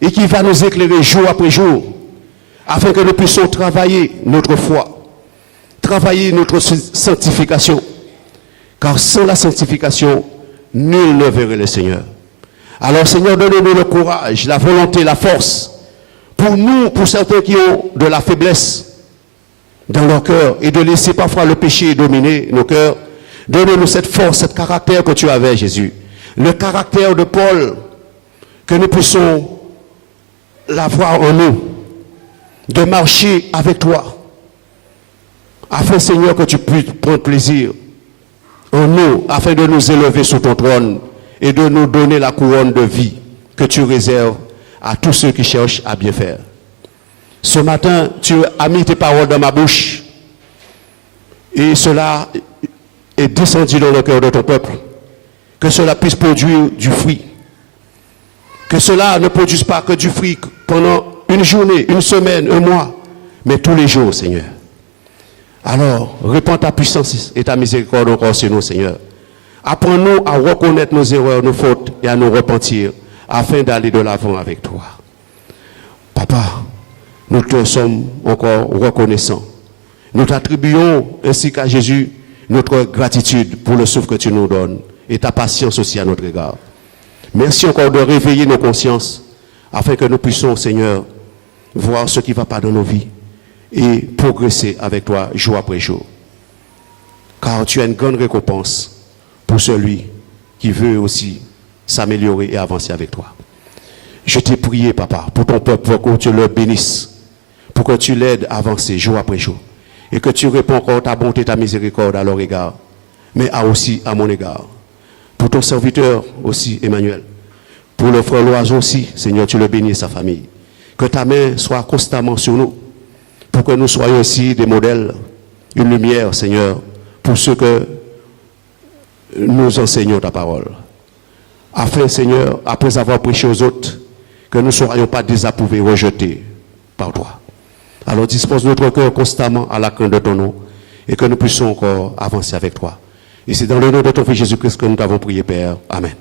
et qui va nous éclairer jour après jour afin que nous puissions travailler notre foi, travailler notre sanctification. Car sans la sanctification, nul ne verrait le Seigneur. Alors Seigneur, donne-nous le courage, la volonté, la force. Pour nous, pour certains qui ont de la faiblesse dans leur cœur et de laisser parfois le péché dominer nos cœurs, donne-nous cette force, ce caractère que tu avais, Jésus. Le caractère de Paul, que nous puissions l'avoir en nous, de marcher avec toi, afin, Seigneur, que tu puisses prendre plaisir en nous, afin de nous élever sous ton trône et de nous donner la couronne de vie que tu réserves à tous ceux qui cherchent à bien faire. Ce matin, tu as mis tes paroles dans ma bouche et cela est descendu dans le cœur de ton peuple. Que cela puisse produire du fruit. Que cela ne produise pas que du fruit pendant une journée, une semaine, un mois, mais tous les jours, Seigneur. Alors, répands ta puissance et ta miséricorde encore sur nous, Seigneur. Apprends-nous à reconnaître nos erreurs, nos fautes et à nous repentir afin d'aller de l'avant avec toi. Papa, nous te sommes encore reconnaissants. Nous t'attribuons ainsi qu'à Jésus notre gratitude pour le souffle que tu nous donnes et ta patience aussi à notre égard. Merci encore de réveiller nos consciences afin que nous puissions, Seigneur, voir ce qui ne va pas dans nos vies et progresser avec toi jour après jour. Car tu as une grande récompense pour celui qui veut aussi s'améliorer et avancer avec toi. Je t'ai prié, Papa, pour ton peuple, pour que tu le bénisses, pour que tu l'aides à avancer jour après jour, et que tu réponds encore ta bonté, ta miséricorde à leur égard, mais aussi à mon égard. Pour ton serviteur aussi, Emmanuel, pour le frère Loiseau aussi, Seigneur, tu le bénis et sa famille. Que ta main soit constamment sur nous, pour que nous soyons aussi des modèles, une lumière, Seigneur, pour ceux que nous enseignons ta parole. Afin, Seigneur, après avoir prêché aux autres, que nous ne soyons pas désapprouvés, rejetés par toi. Alors dispose notre cœur constamment à la crainte de ton nom et que nous puissions encore avancer avec toi. Et c'est dans le nom de ton Fils Jésus-Christ que nous t'avons prié, Père. Amen.